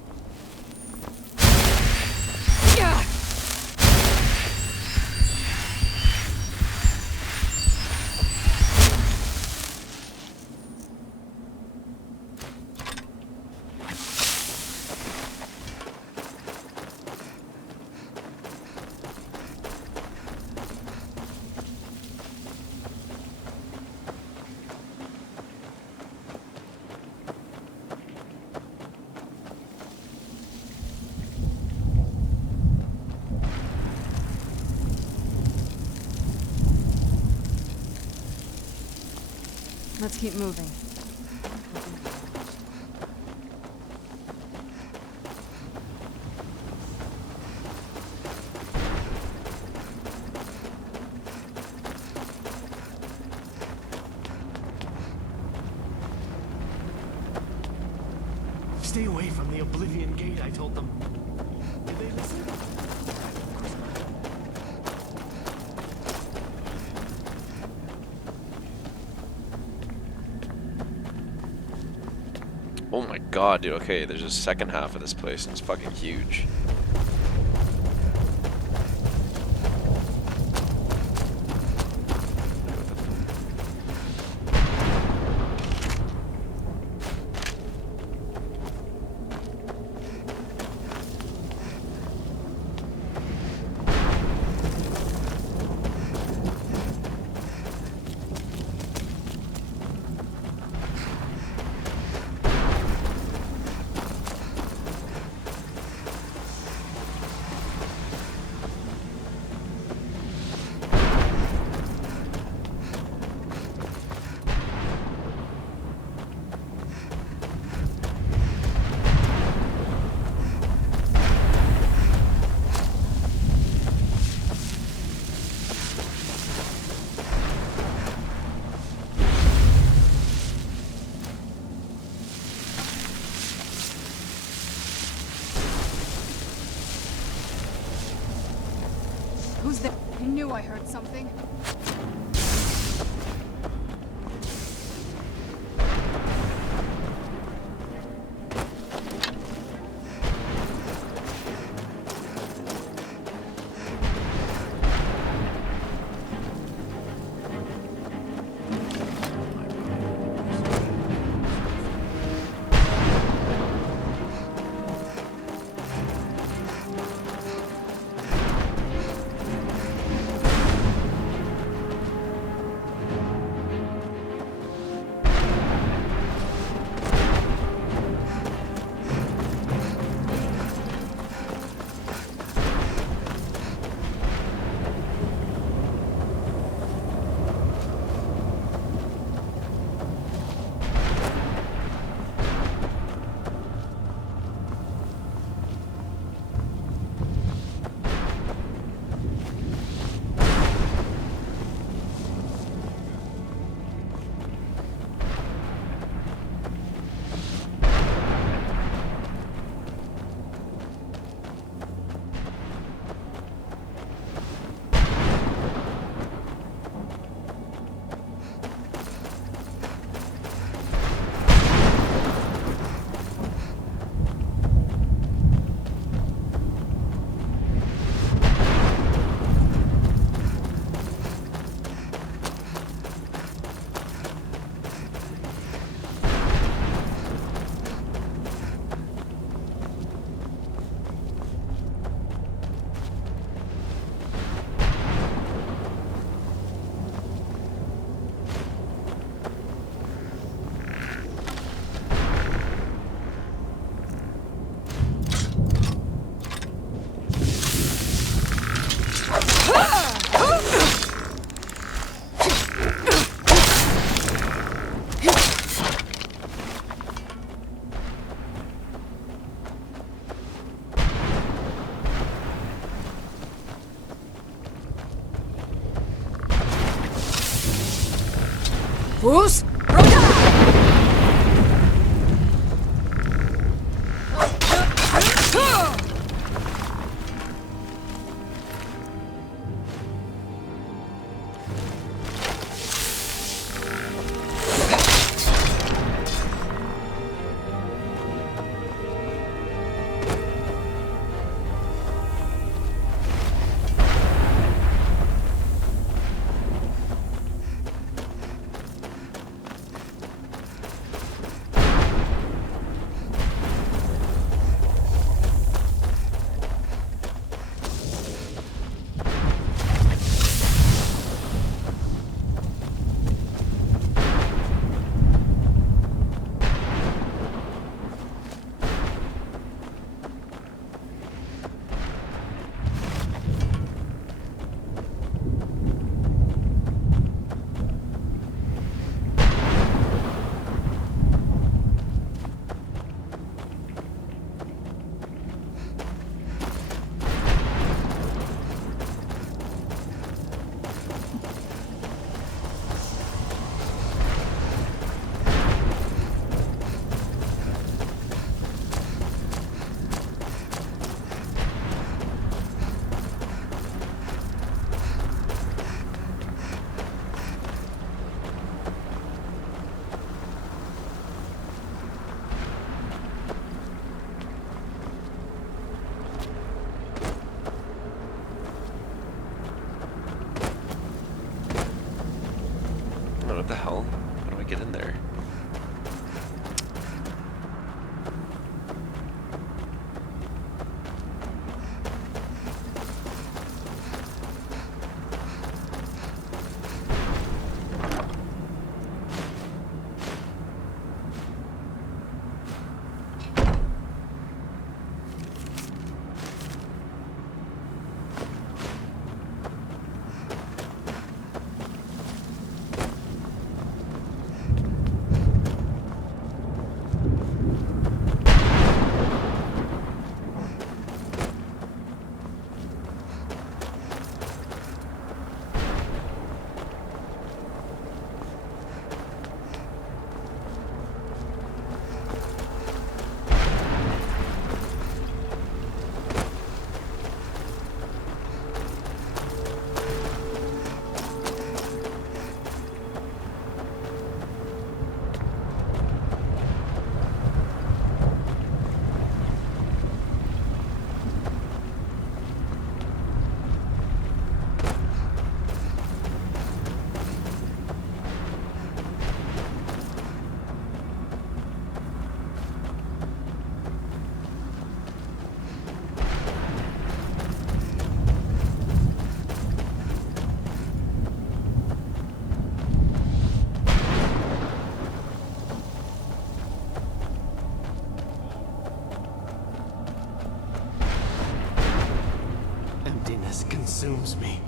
Let's keep moving. Stay away from the Oblivion Gate, I told them. Did they listen? Oh my god, dude. Okay, there's a second half of this place and it's fucking huge. Who's there? I knew I heard something. Bruce, Rhoda! What the hell? How do I get in there? Emptiness consumes me.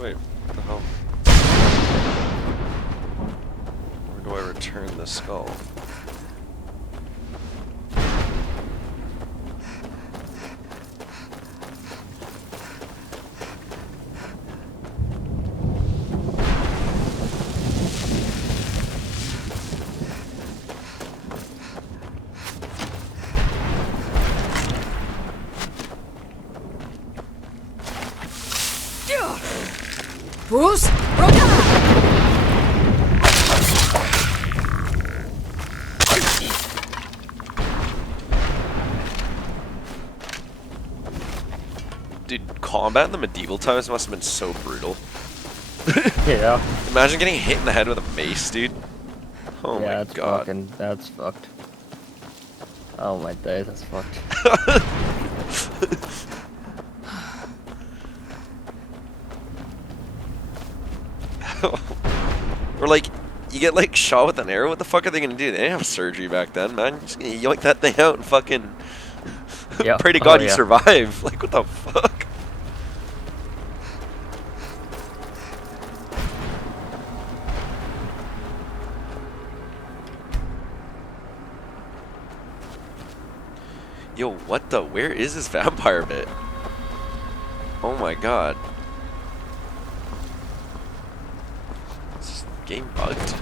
Wait, what the hell? Where do I return the skull? Who's? Roda! Dude, combat in the medieval times must have been so brutal. Yeah. Imagine getting hit in the head with a mace, dude. Oh Yeah, my that's god. fucking, that's fucked. Oh my days, that's fucked. Or like, you get like shot with an arrow, what the fuck are they gonna do? They didn't have surgery back then, man. You're just gonna yoink that thing out and fucking Yep. pray to God Oh, you yeah. survive. Like, what the fuck? Yo, what the? Where is this vampire bit? Oh my god. Is this game bugged?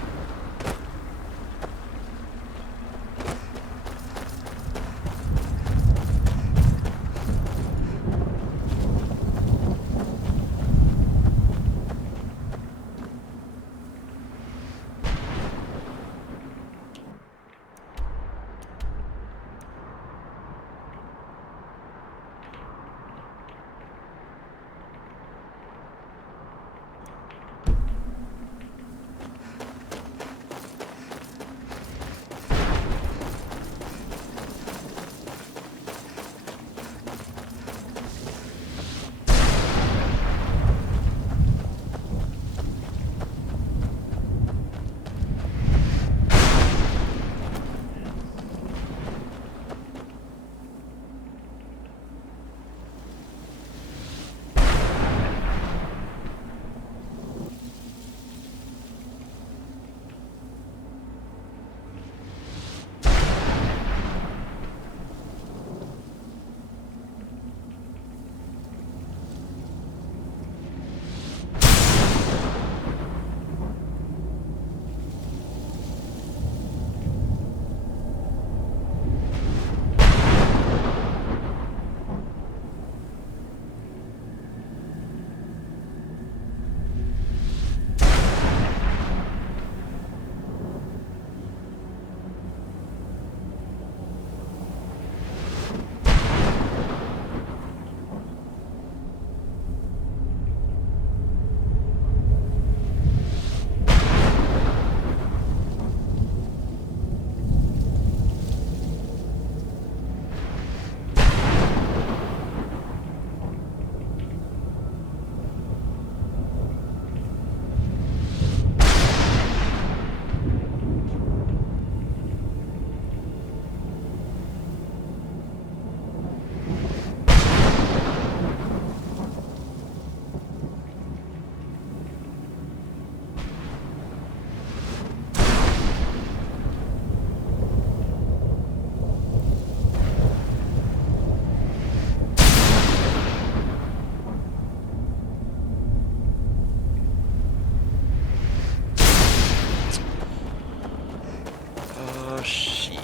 Oh shit.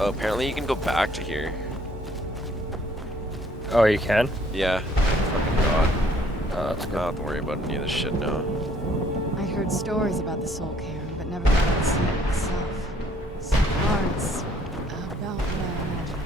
Oh, apparently you can go back to here. Oh, you can? Yeah. Fucking god. Oh, that's good. I don't have to worry about any of this shit now. I heard stories about the Soul Cairn, but never got to see it myself. So far, it's about what I imagined.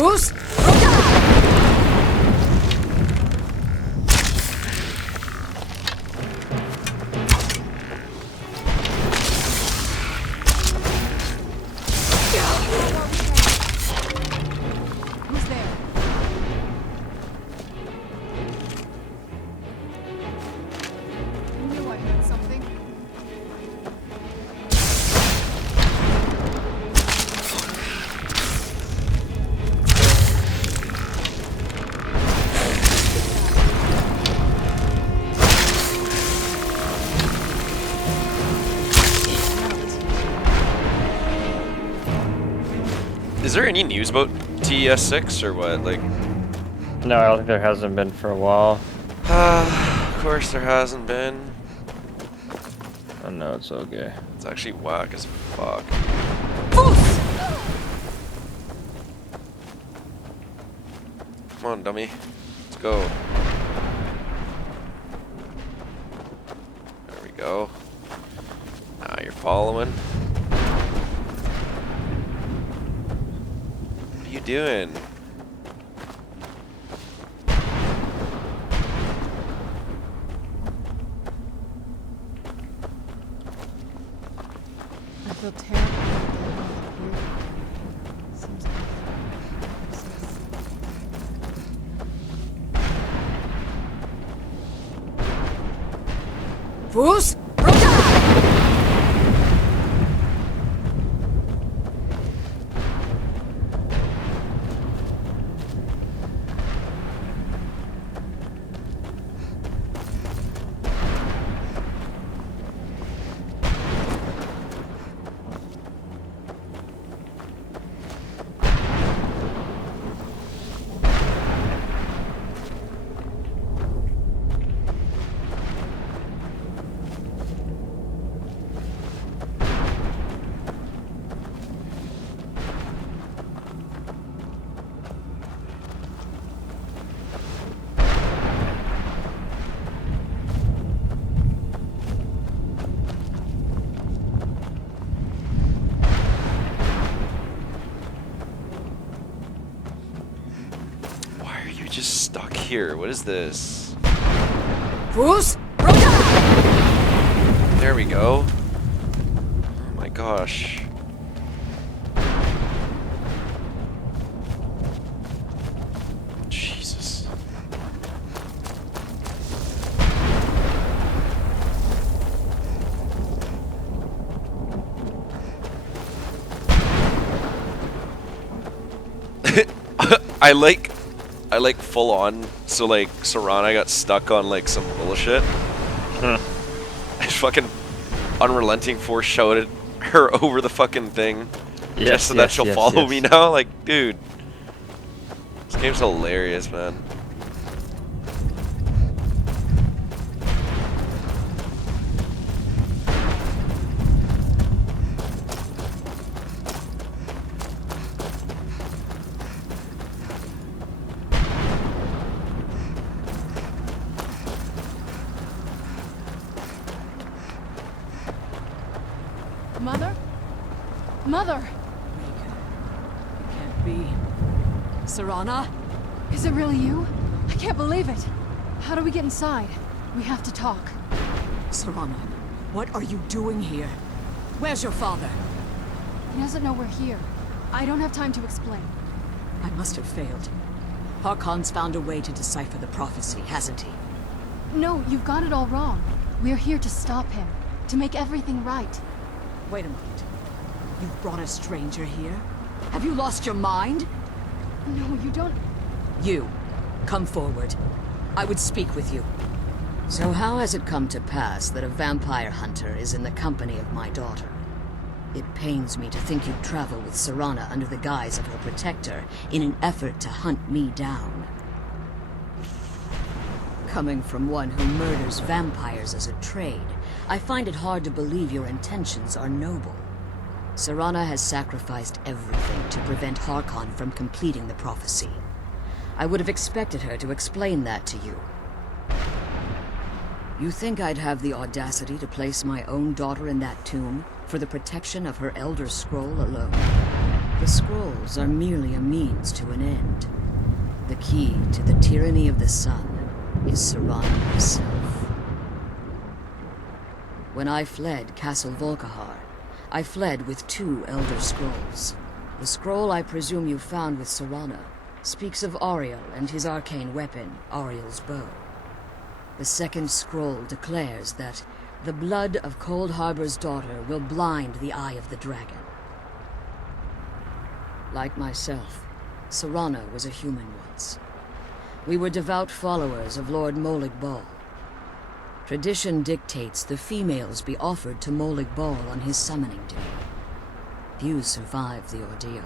Who's? Who's there? I knew I heard something. Is there any news about TS6 or what? Like, No, I don't think there hasn't been for a while. of course there hasn't been. Oh no, it's okay. It's actually whack as fuck. Come on, dummy. Let's go. There we go. Now you're following. What are you doing? I feel terrible. Seems like Who's? Just stuck here. What is this? Who's? There we go. Oh my gosh. Jesus. I like full on, so like Serana got stuck on like some bullshit. I fucking unrelenting force shouted her over the fucking thing. Yes, just so that she'll follow me now. Like, dude. This game's hilarious, man. Mother? Mother! Can't be. Serana? Is it really you? I can't believe it. How do we get inside? We have to talk. Serana, what are you doing here? Where's your father? He doesn't know we're here. I don't have time to explain. I must have failed. Harkon's found a way to decipher the prophecy, hasn't he? No, you've got it all wrong. We're here to stop him. To make everything right. Wait a moment. You've brought a stranger here? Have you lost your mind? No, you don't... You, come forward. I would speak with you. So how has it come to pass that a vampire hunter is in the company of my daughter? It pains me to think you'd travel with Serana under the guise of her protector in an effort to hunt me down. Coming from one who murders vampires as a trade, I find it hard to believe your intentions are noble. Serana has sacrificed everything to prevent Harkon from completing the prophecy. I would have expected her to explain that to you. You think I'd have the audacity to place my own daughter in that tomb for the protection of her Elder Scroll alone? The scrolls are merely a means to an end. The key to the tyranny of the sun is Serana herself. When I fled Castle Volkihar, I fled with 2 Elder Scrolls. The scroll I presume you found with Serana speaks of Ariel and his arcane weapon, Ariel's bow. The second scroll declares that the blood of Cold Harbor's daughter will blind the eye of the dragon. Like myself, Serana was a human once. We were devout followers of Lord Molig Bal. Tradition dictates the females be offered to Molig Bal on his summoning day. Few survive the ordeal.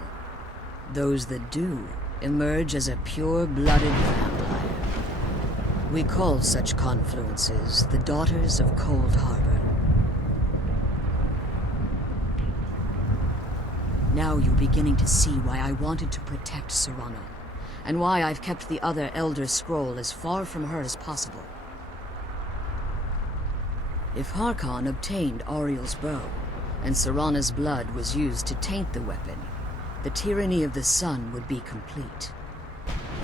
Those that do emerge as a pure-blooded vampire. We call such confluences the Daughters of Cold Harbor. Now you're beginning to see why I wanted to protect Serana, and why I've kept the other Elder Scroll as far from her as possible. If Harkon obtained Ariel's bow, and Serana's blood was used to taint the weapon, the tyranny of the sun would be complete.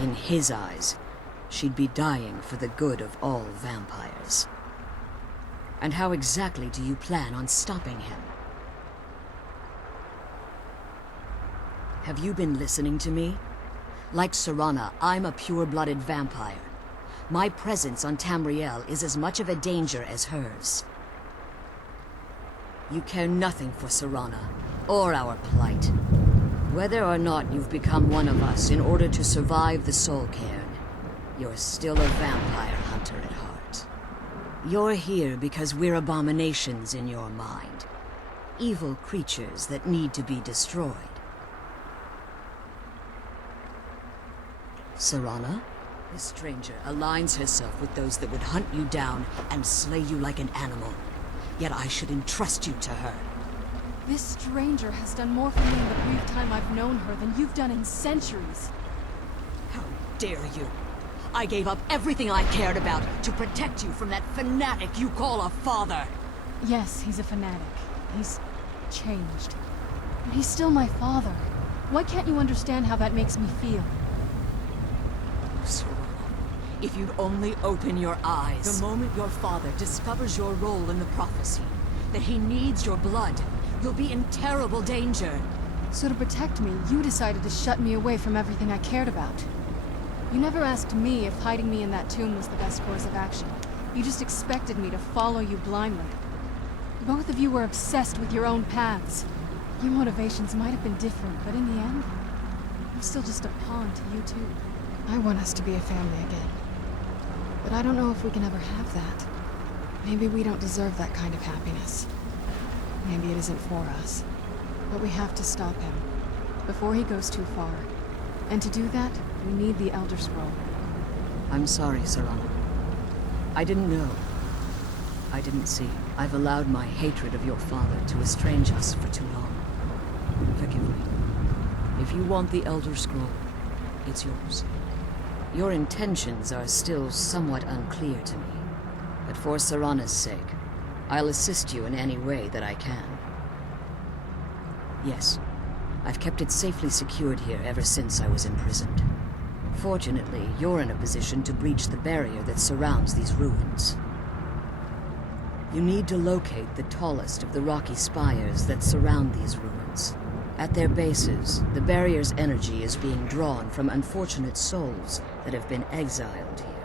In his eyes, she'd be dying for the good of all vampires. And how exactly do you plan on stopping him? Have you been listening to me? Like Serana, I'm a pure-blooded vampire. My presence on Tamriel is as much of a danger as hers. You care nothing for Serana, or our plight. Whether or not you've become one of us in order to survive the Soul Cairn, you're still a vampire hunter at heart. You're here because we're abominations in your mind. Evil creatures that need to be destroyed. Serana? This stranger aligns herself with those that would hunt you down and slay you like an animal. Yet I should entrust you to her. This stranger has done more for me in the brief time I've known her than you've done in centuries. How dare you! I gave up everything I cared about to protect you from that fanatic you call a father! Yes, he's a fanatic. He's changed. But he's still my father. Why can't you understand how that makes me feel? Serana, if you'd only open your eyes. The moment your father discovers your role in the prophecy, that he needs your blood, you'll be in terrible danger. So to protect me, you decided to shut me away from everything I cared about. You never asked me if hiding me in that tomb was the best course of action. You just expected me to follow you blindly. Both of you were obsessed with your own paths. Your motivations might have been different, but in the end, I'm still just a pawn to you two. I want us to be a family again. But I don't know if we can ever have that. Maybe we don't deserve that kind of happiness. Maybe it isn't for us. But we have to stop him, before he goes too far. And to do that, we need the Elder Scroll. I'm sorry, Serana. I didn't know. I didn't see. I've allowed my hatred of your father to estrange us for too long. Forgive me. If you want the Elder Scroll, it's yours. Your intentions are still somewhat unclear to me, but for Serana's sake, I'll assist you in any way that I can. Yes, I've kept it safely secured here ever since I was imprisoned. Fortunately, you're in a position to breach the barrier that surrounds these ruins. You need to locate the tallest of the rocky spires that surround these ruins. At their bases, the barrier's energy is being drawn from unfortunate souls that have been exiled here.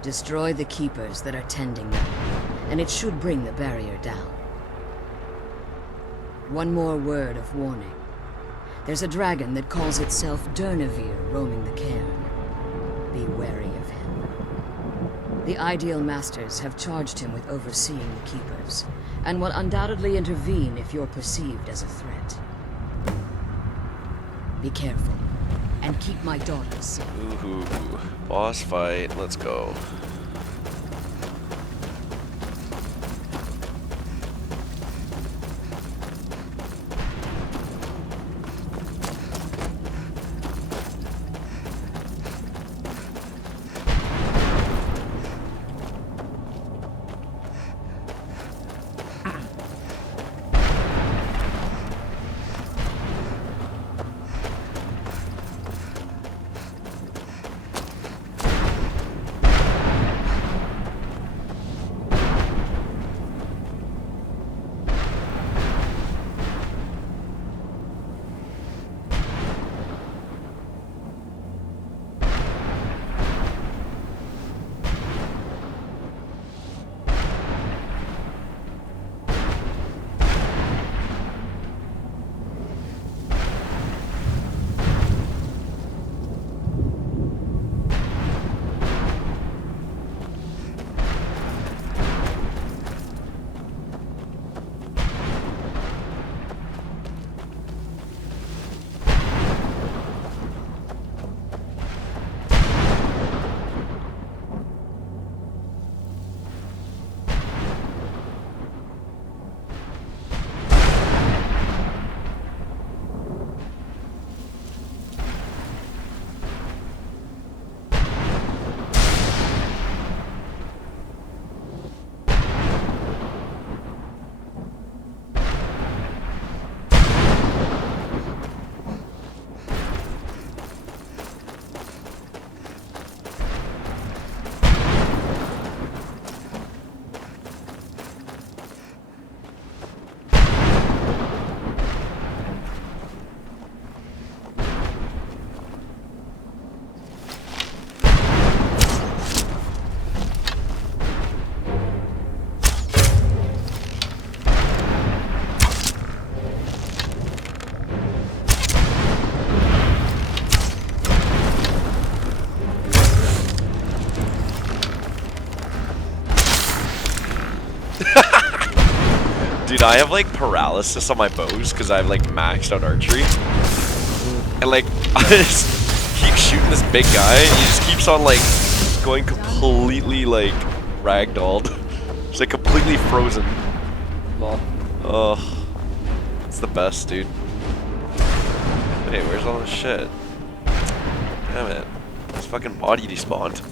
Destroy the keepers that are tending them, and it should bring the barrier down. One more word of warning. There's a dragon that calls itself Durnevere roaming the cairn. Be wary of him. The Ideal Masters have charged him with overseeing the keepers, and will undoubtedly intervene if you're perceived as a threat. Be careful, and keep my daughter safe. Ooh, boss fight, let's go. Dude, I have like paralysis on my bows because I've like maxed out archery. And like, I just keep shooting this big guy and he just keeps on like going completely like ragdolled. Just like completely frozen. Oh, it's the best, dude. Hey, where's all this shit? Damn it. This fucking body despawned.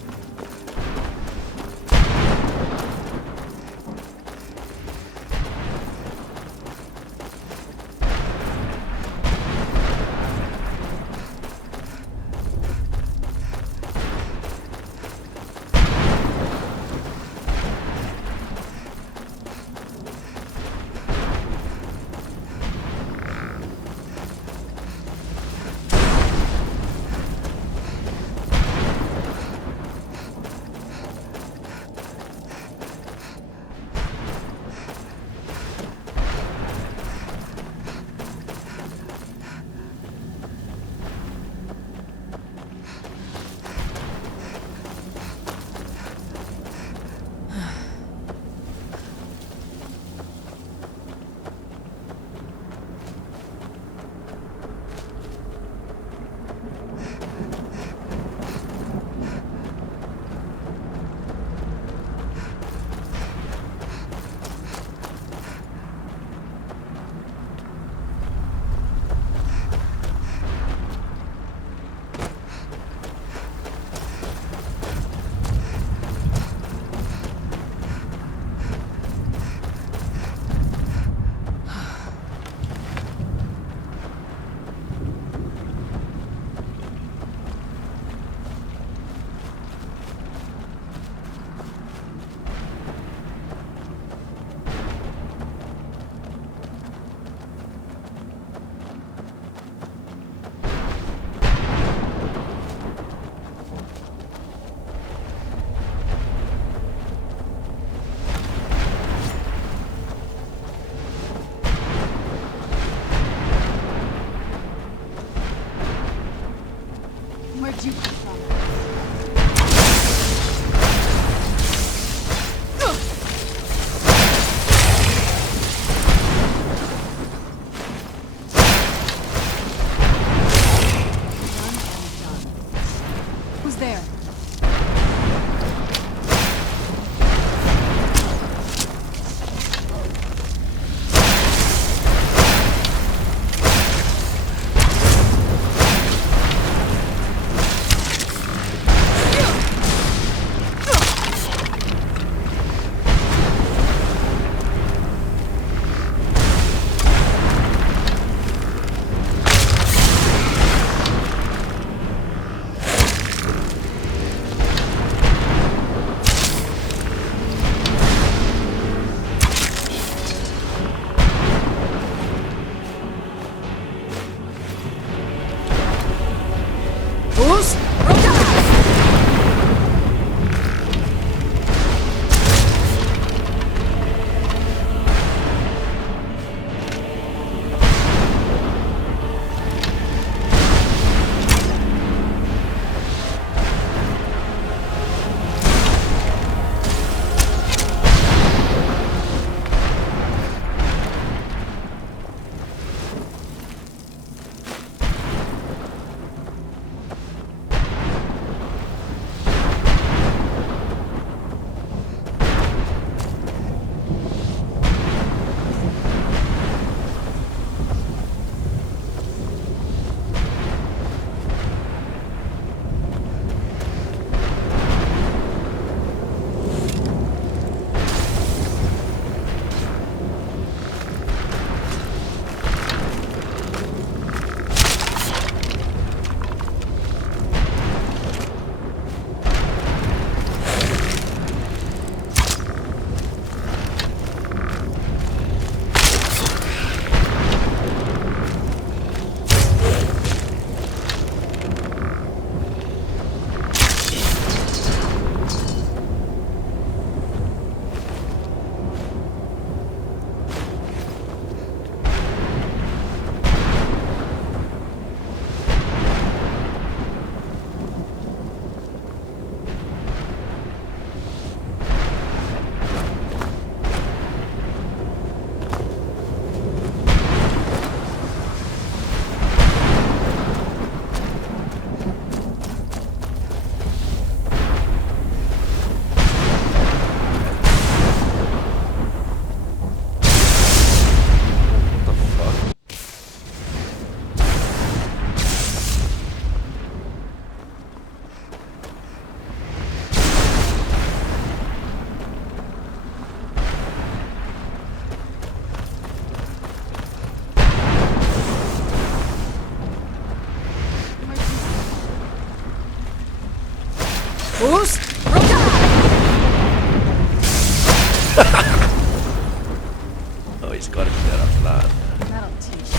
Oh, he's gotta be dead after that. That'll teach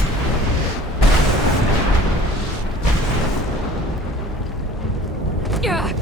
you. Yeah.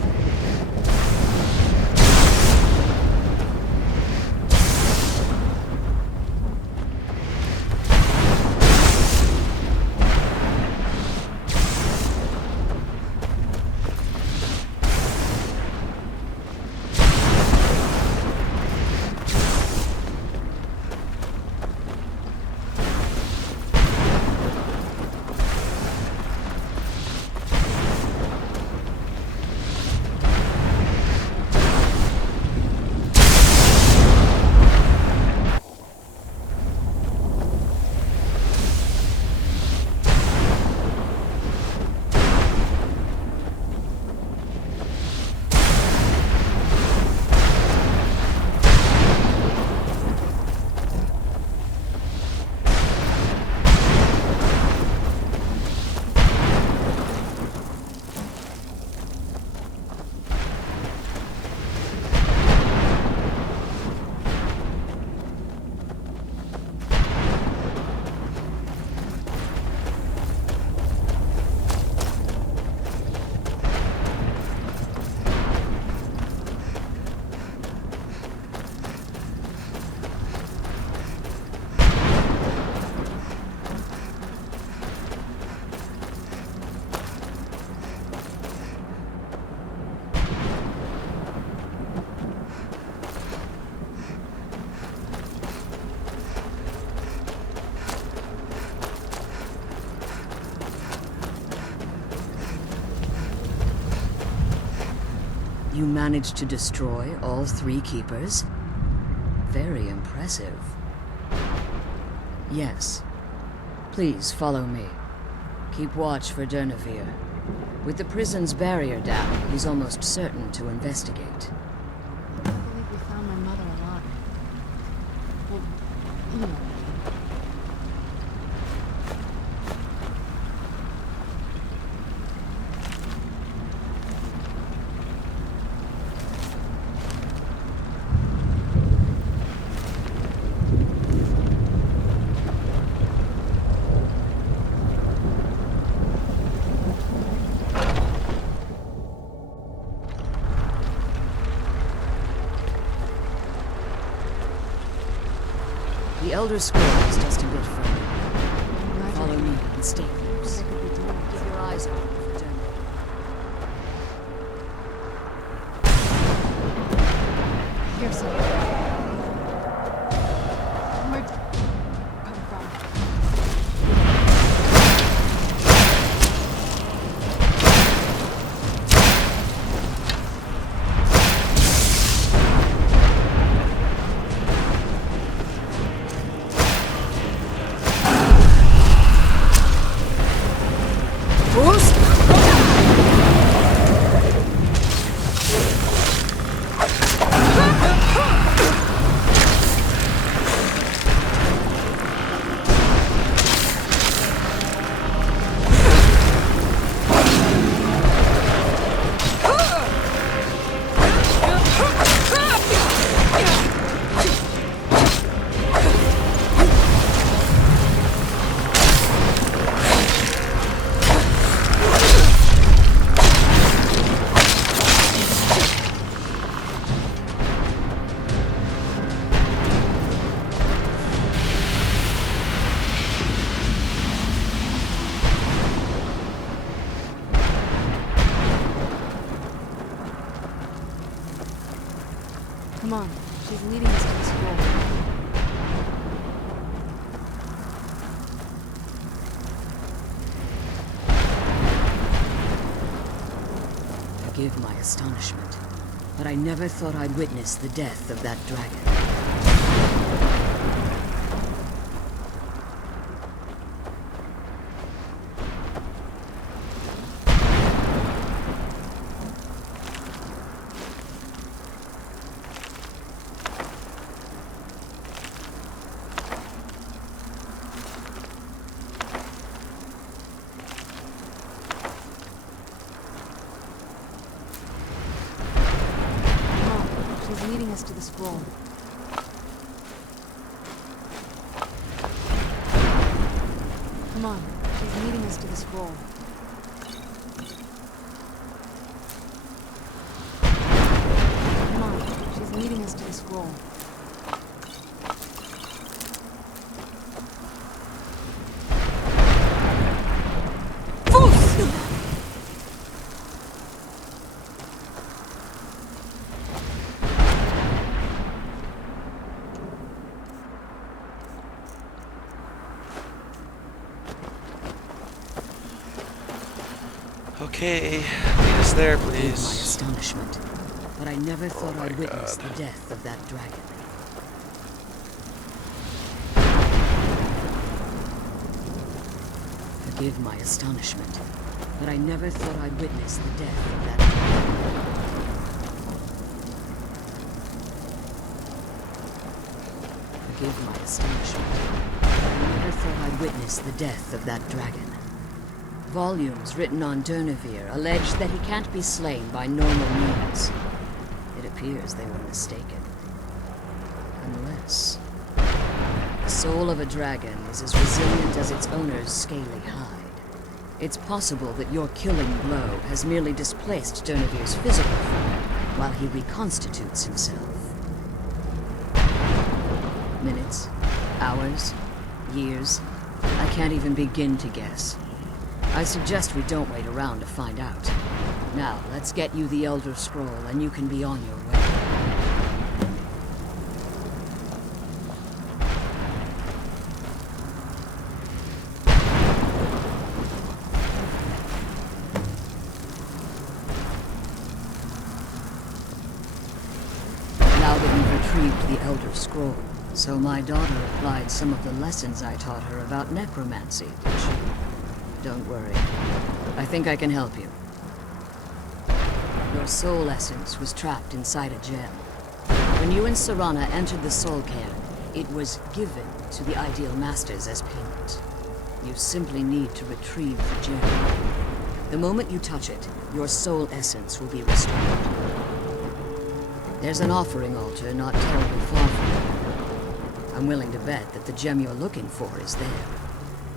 You managed to destroy all 3 keepers? Very impressive. Yes. Please follow me. Keep watch for Durnevere. With the prison's barrier down, he's almost certain to investigate. I believe we found my mother alive. Well, you know. The Elder Scroll is just a bit further. Follow me and stay close. Keep your eyes open for Durnevere. Here's some. Where'd come from? Come on, she's leading us to the scroll. Forgive my astonishment, but I never thought I'd witness the death of that dragon. She's leading us to the scroll. Come on, she's leading us to the scroll. Come on, she's leading us to the scroll. Okay, lead us there, My please. astonishment, but I never thought I'd witness the death of that dragon. Forgive my astonishment, but I never thought I'd witness the death of that dragon. Forgive my astonishment, but I never thought I'd witness the death of that dragon. Volumes written on Durnevere allege that he can't be slain by normal means. It appears they were mistaken. Unless... the soul of a dragon is as resilient as its owner's scaly hide. It's possible that your killing blow has merely displaced Durnevere's physical form while he reconstitutes himself. Minutes, hours, years, I can't even begin to guess. I suggest we don't wait around to find out. Now, let's get you the Elder Scroll and you can be on your way. Now that you've retrieved the Elder Scroll, so my daughter applied some of the lessons I taught her about necromancy, did she? Don't worry. I think I can help you. Your soul essence was trapped inside a gem. When you and Serana entered the soul cairn, it was given to the Ideal Masters as payment. You simply need to retrieve the gem. The moment you touch it, your soul essence will be restored. There's an offering altar not terribly far from you. I'm willing to bet that the gem you're looking for is there.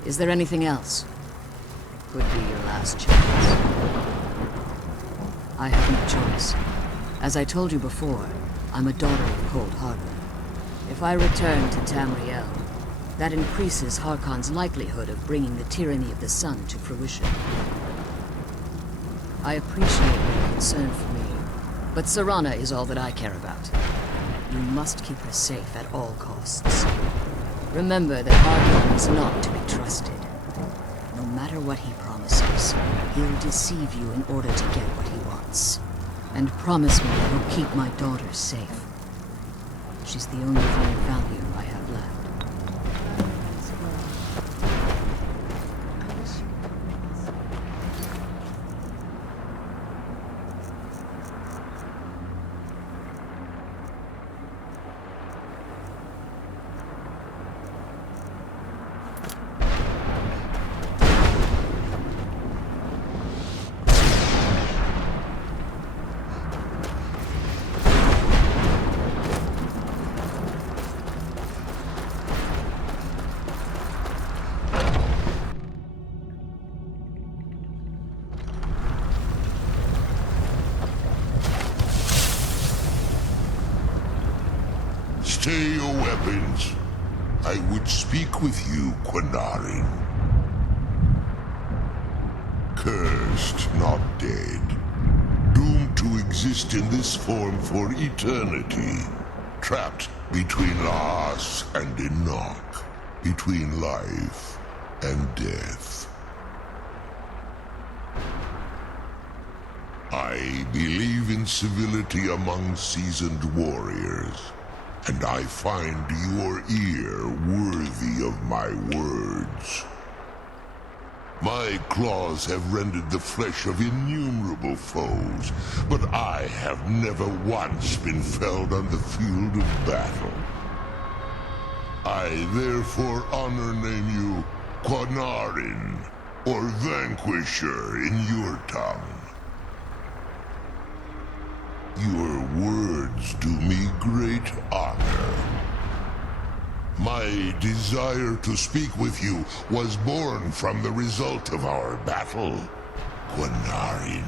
Is there anything else? Could be your last chance. I have no choice. As I told you before, I'm a daughter of Cold Harbor. If I return to Tamriel, that increases Harkon's likelihood of bringing the tyranny of the sun to fruition. I appreciate your concern for me, but Serana is all that I care about. You must keep her safe at all costs. Remember that Harkon is not to be trusted. No matter what he promises, he'll deceive you in order to get what he wants. And promise me you'll keep my daughter safe. She's the only thing of value I have left. Stay your weapons. I would speak with you, Quinarin. Cursed, not dead. Doomed to exist in this form for eternity. Trapped between Laas and Enoch. Between life and death. I believe in civility among seasoned warriors. And I find your ear worthy of my words. My claws have rended the flesh of innumerable foes, but I have never once been felled on the field of battle. I therefore honor name you Quinarin, or Vanquisher in your tongue. Your words do me great honor. My desire to speak with you was born from the result of our battle, Guanarin.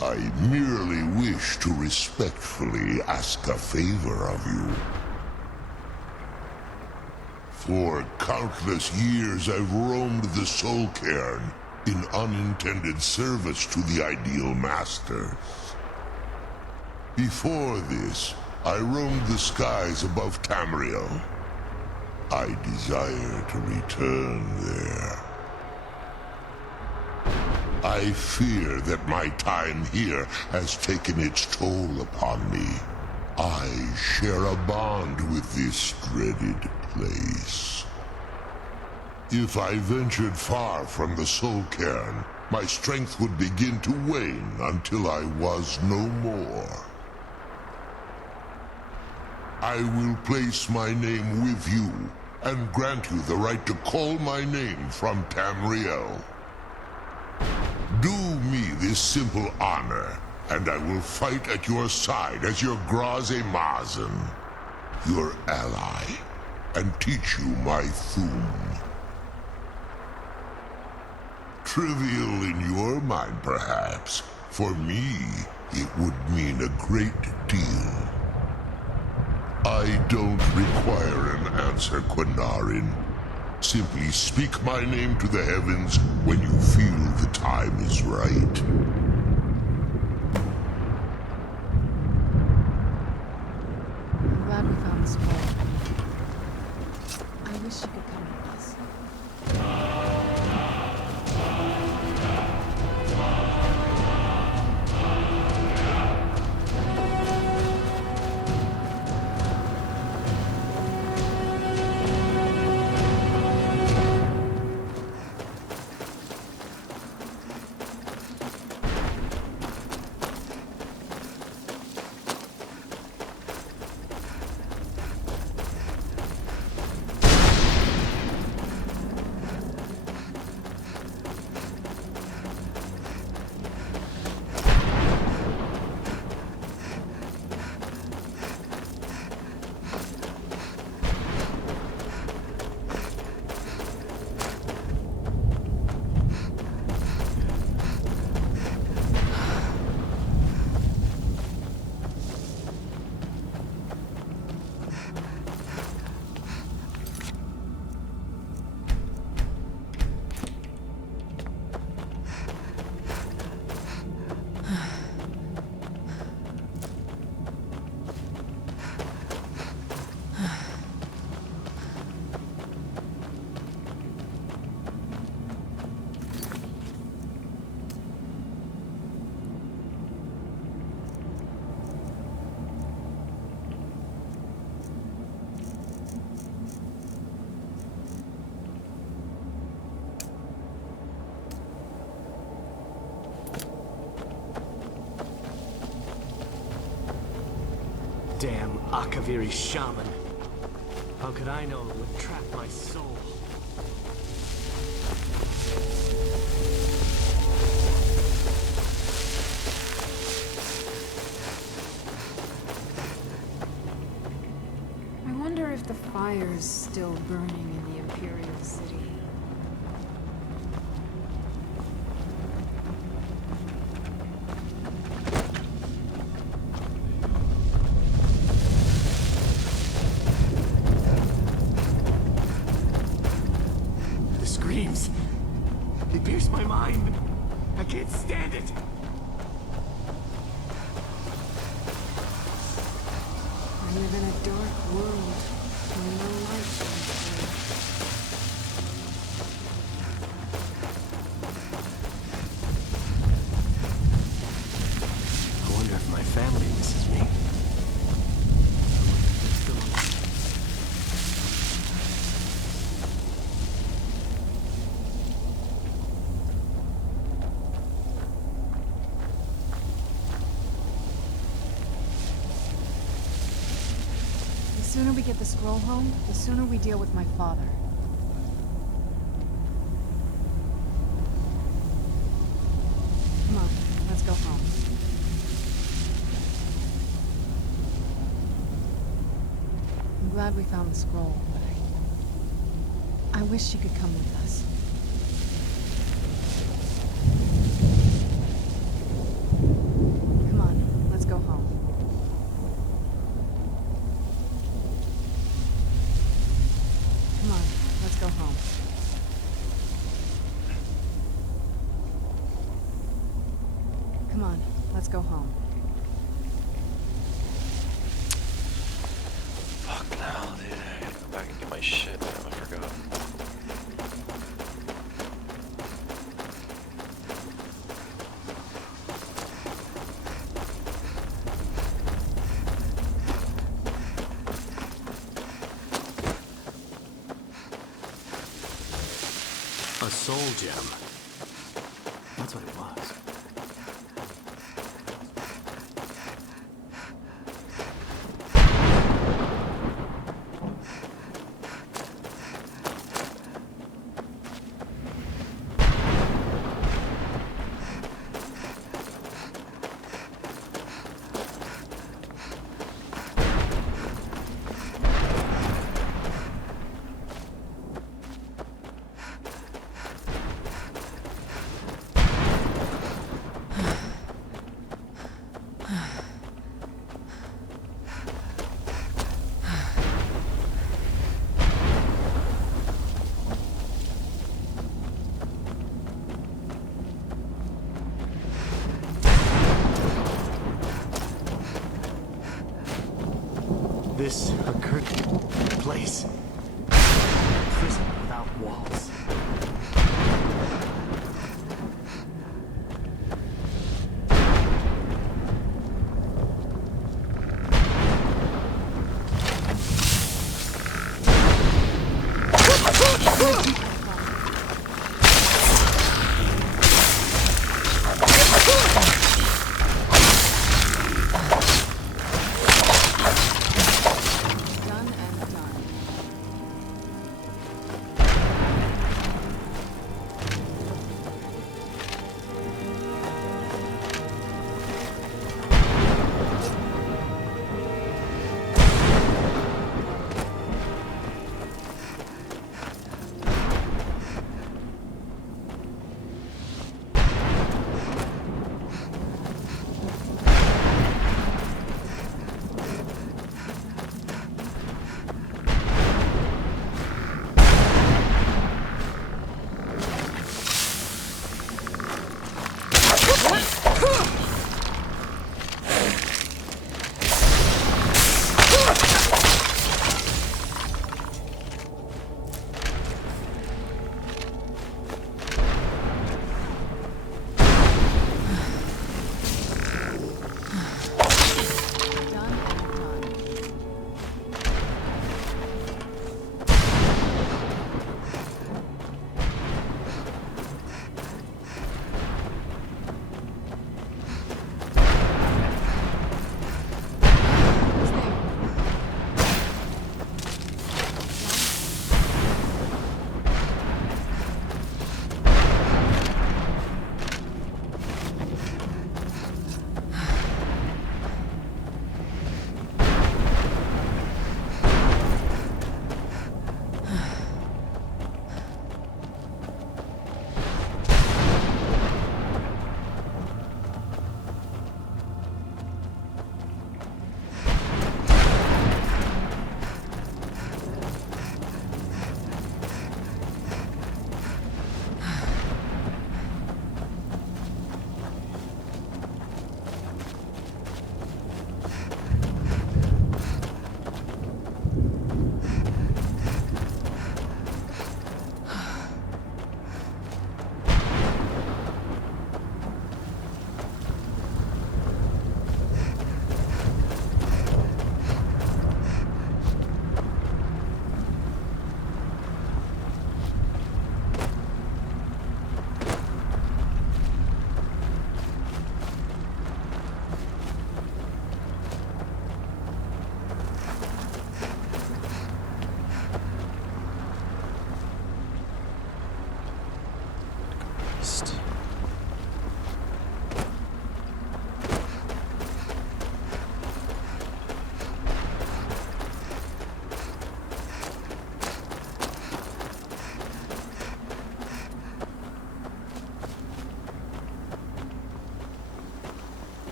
I merely wish to respectfully ask a favor of you. For countless years I've roamed the Soul Cairn in unintended service to the Ideal Masters. Before this, I roamed the skies above Tamriel. I desire to return there. I fear that my time here has taken its toll upon me. I share a bond with this dreaded place. If I ventured far from the Soul Cairn, my strength would begin to wane until I was no more. I will place my name with you and grant you the right to call my name from Tamriel. Do me this simple honor, and I will fight at your side as your Graze Mazen, your ally, and teach you my Thum. Trivial in your mind, perhaps. For me, it would mean a great deal. I don't require an answer, Guanarin. Simply speak my name to the heavens when you feel the time is right. I'm glad we found the scroll. I wish you could come with us. Damn Akaviri shaman. How could I know it would trap my soul? I wonder if the fire's still burning in the Imperial City. They pierce my mind. I can't stand it. I live in a dark world where no light shines through. I wonder if my family misses me. The sooner we get the scroll home, the sooner we deal with my father. Come on, let's go home. I'm glad we found the scroll, but I wish she could come with us. Come on, let's go home. Come on, let's go home. Come on, let's go home. Fuck now, dude. I gotta go back and get my shit. Damn, I forgot. A soul gem. That's what it was. This accursed place. Prison without walls.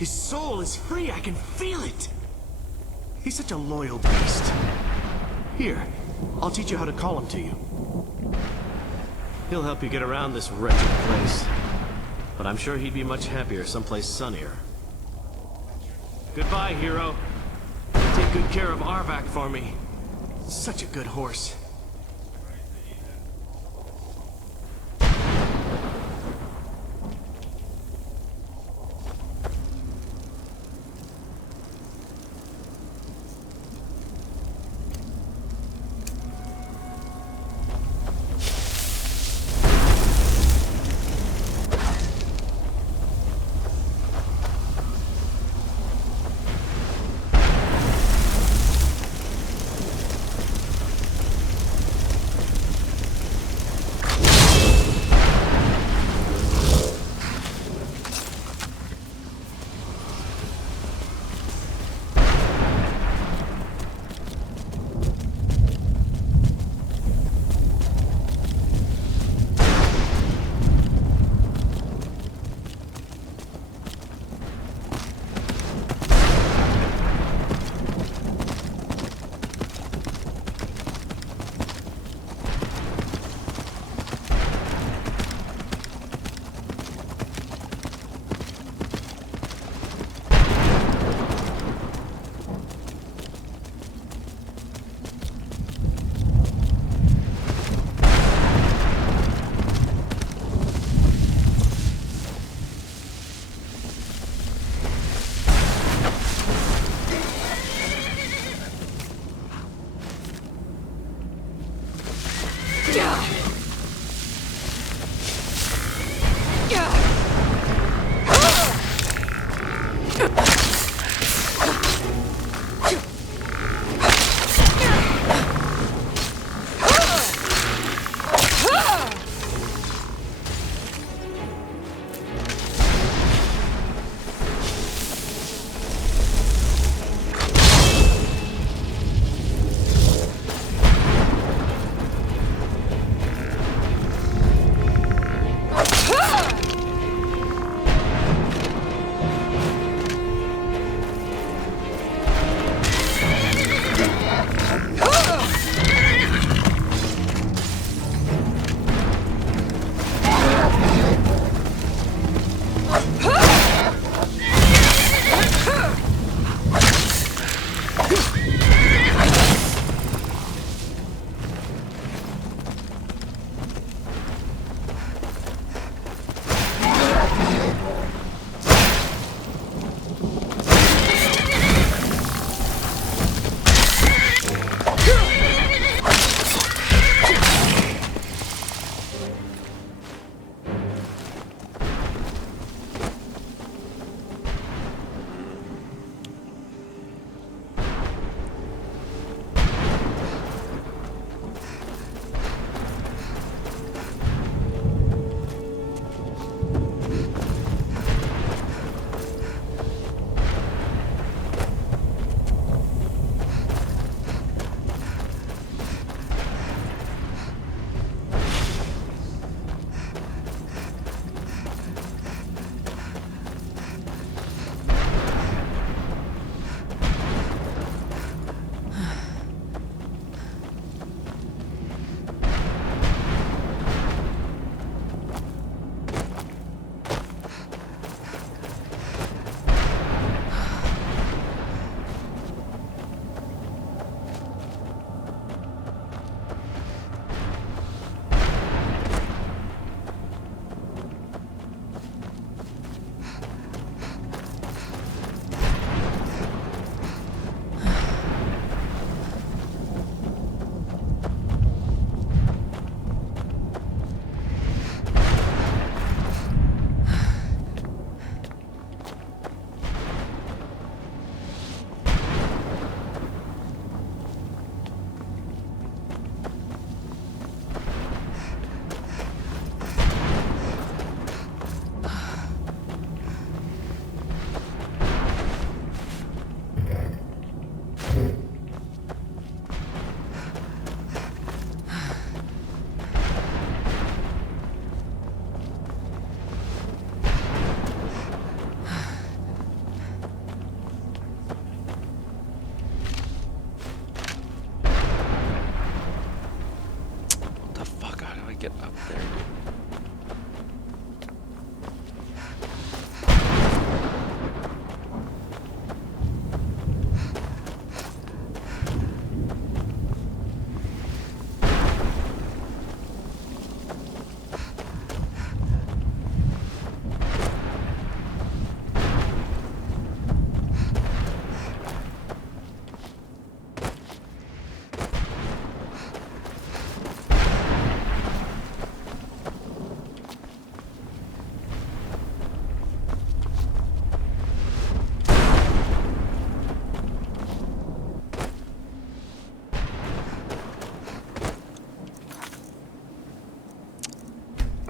His soul is free, I can feel it! He's such a loyal beast. Here, I'll teach you how to call him to you. He'll help you get around this wretched place. But I'm sure he'd be much happier someplace sunnier. Goodbye, hero. Take good care of Arvak for me. Such a good horse.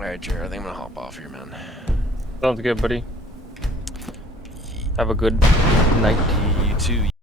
Alright, Jared, I think I'm gonna hop off here, man. Sounds good, buddy. Have a good night. You too.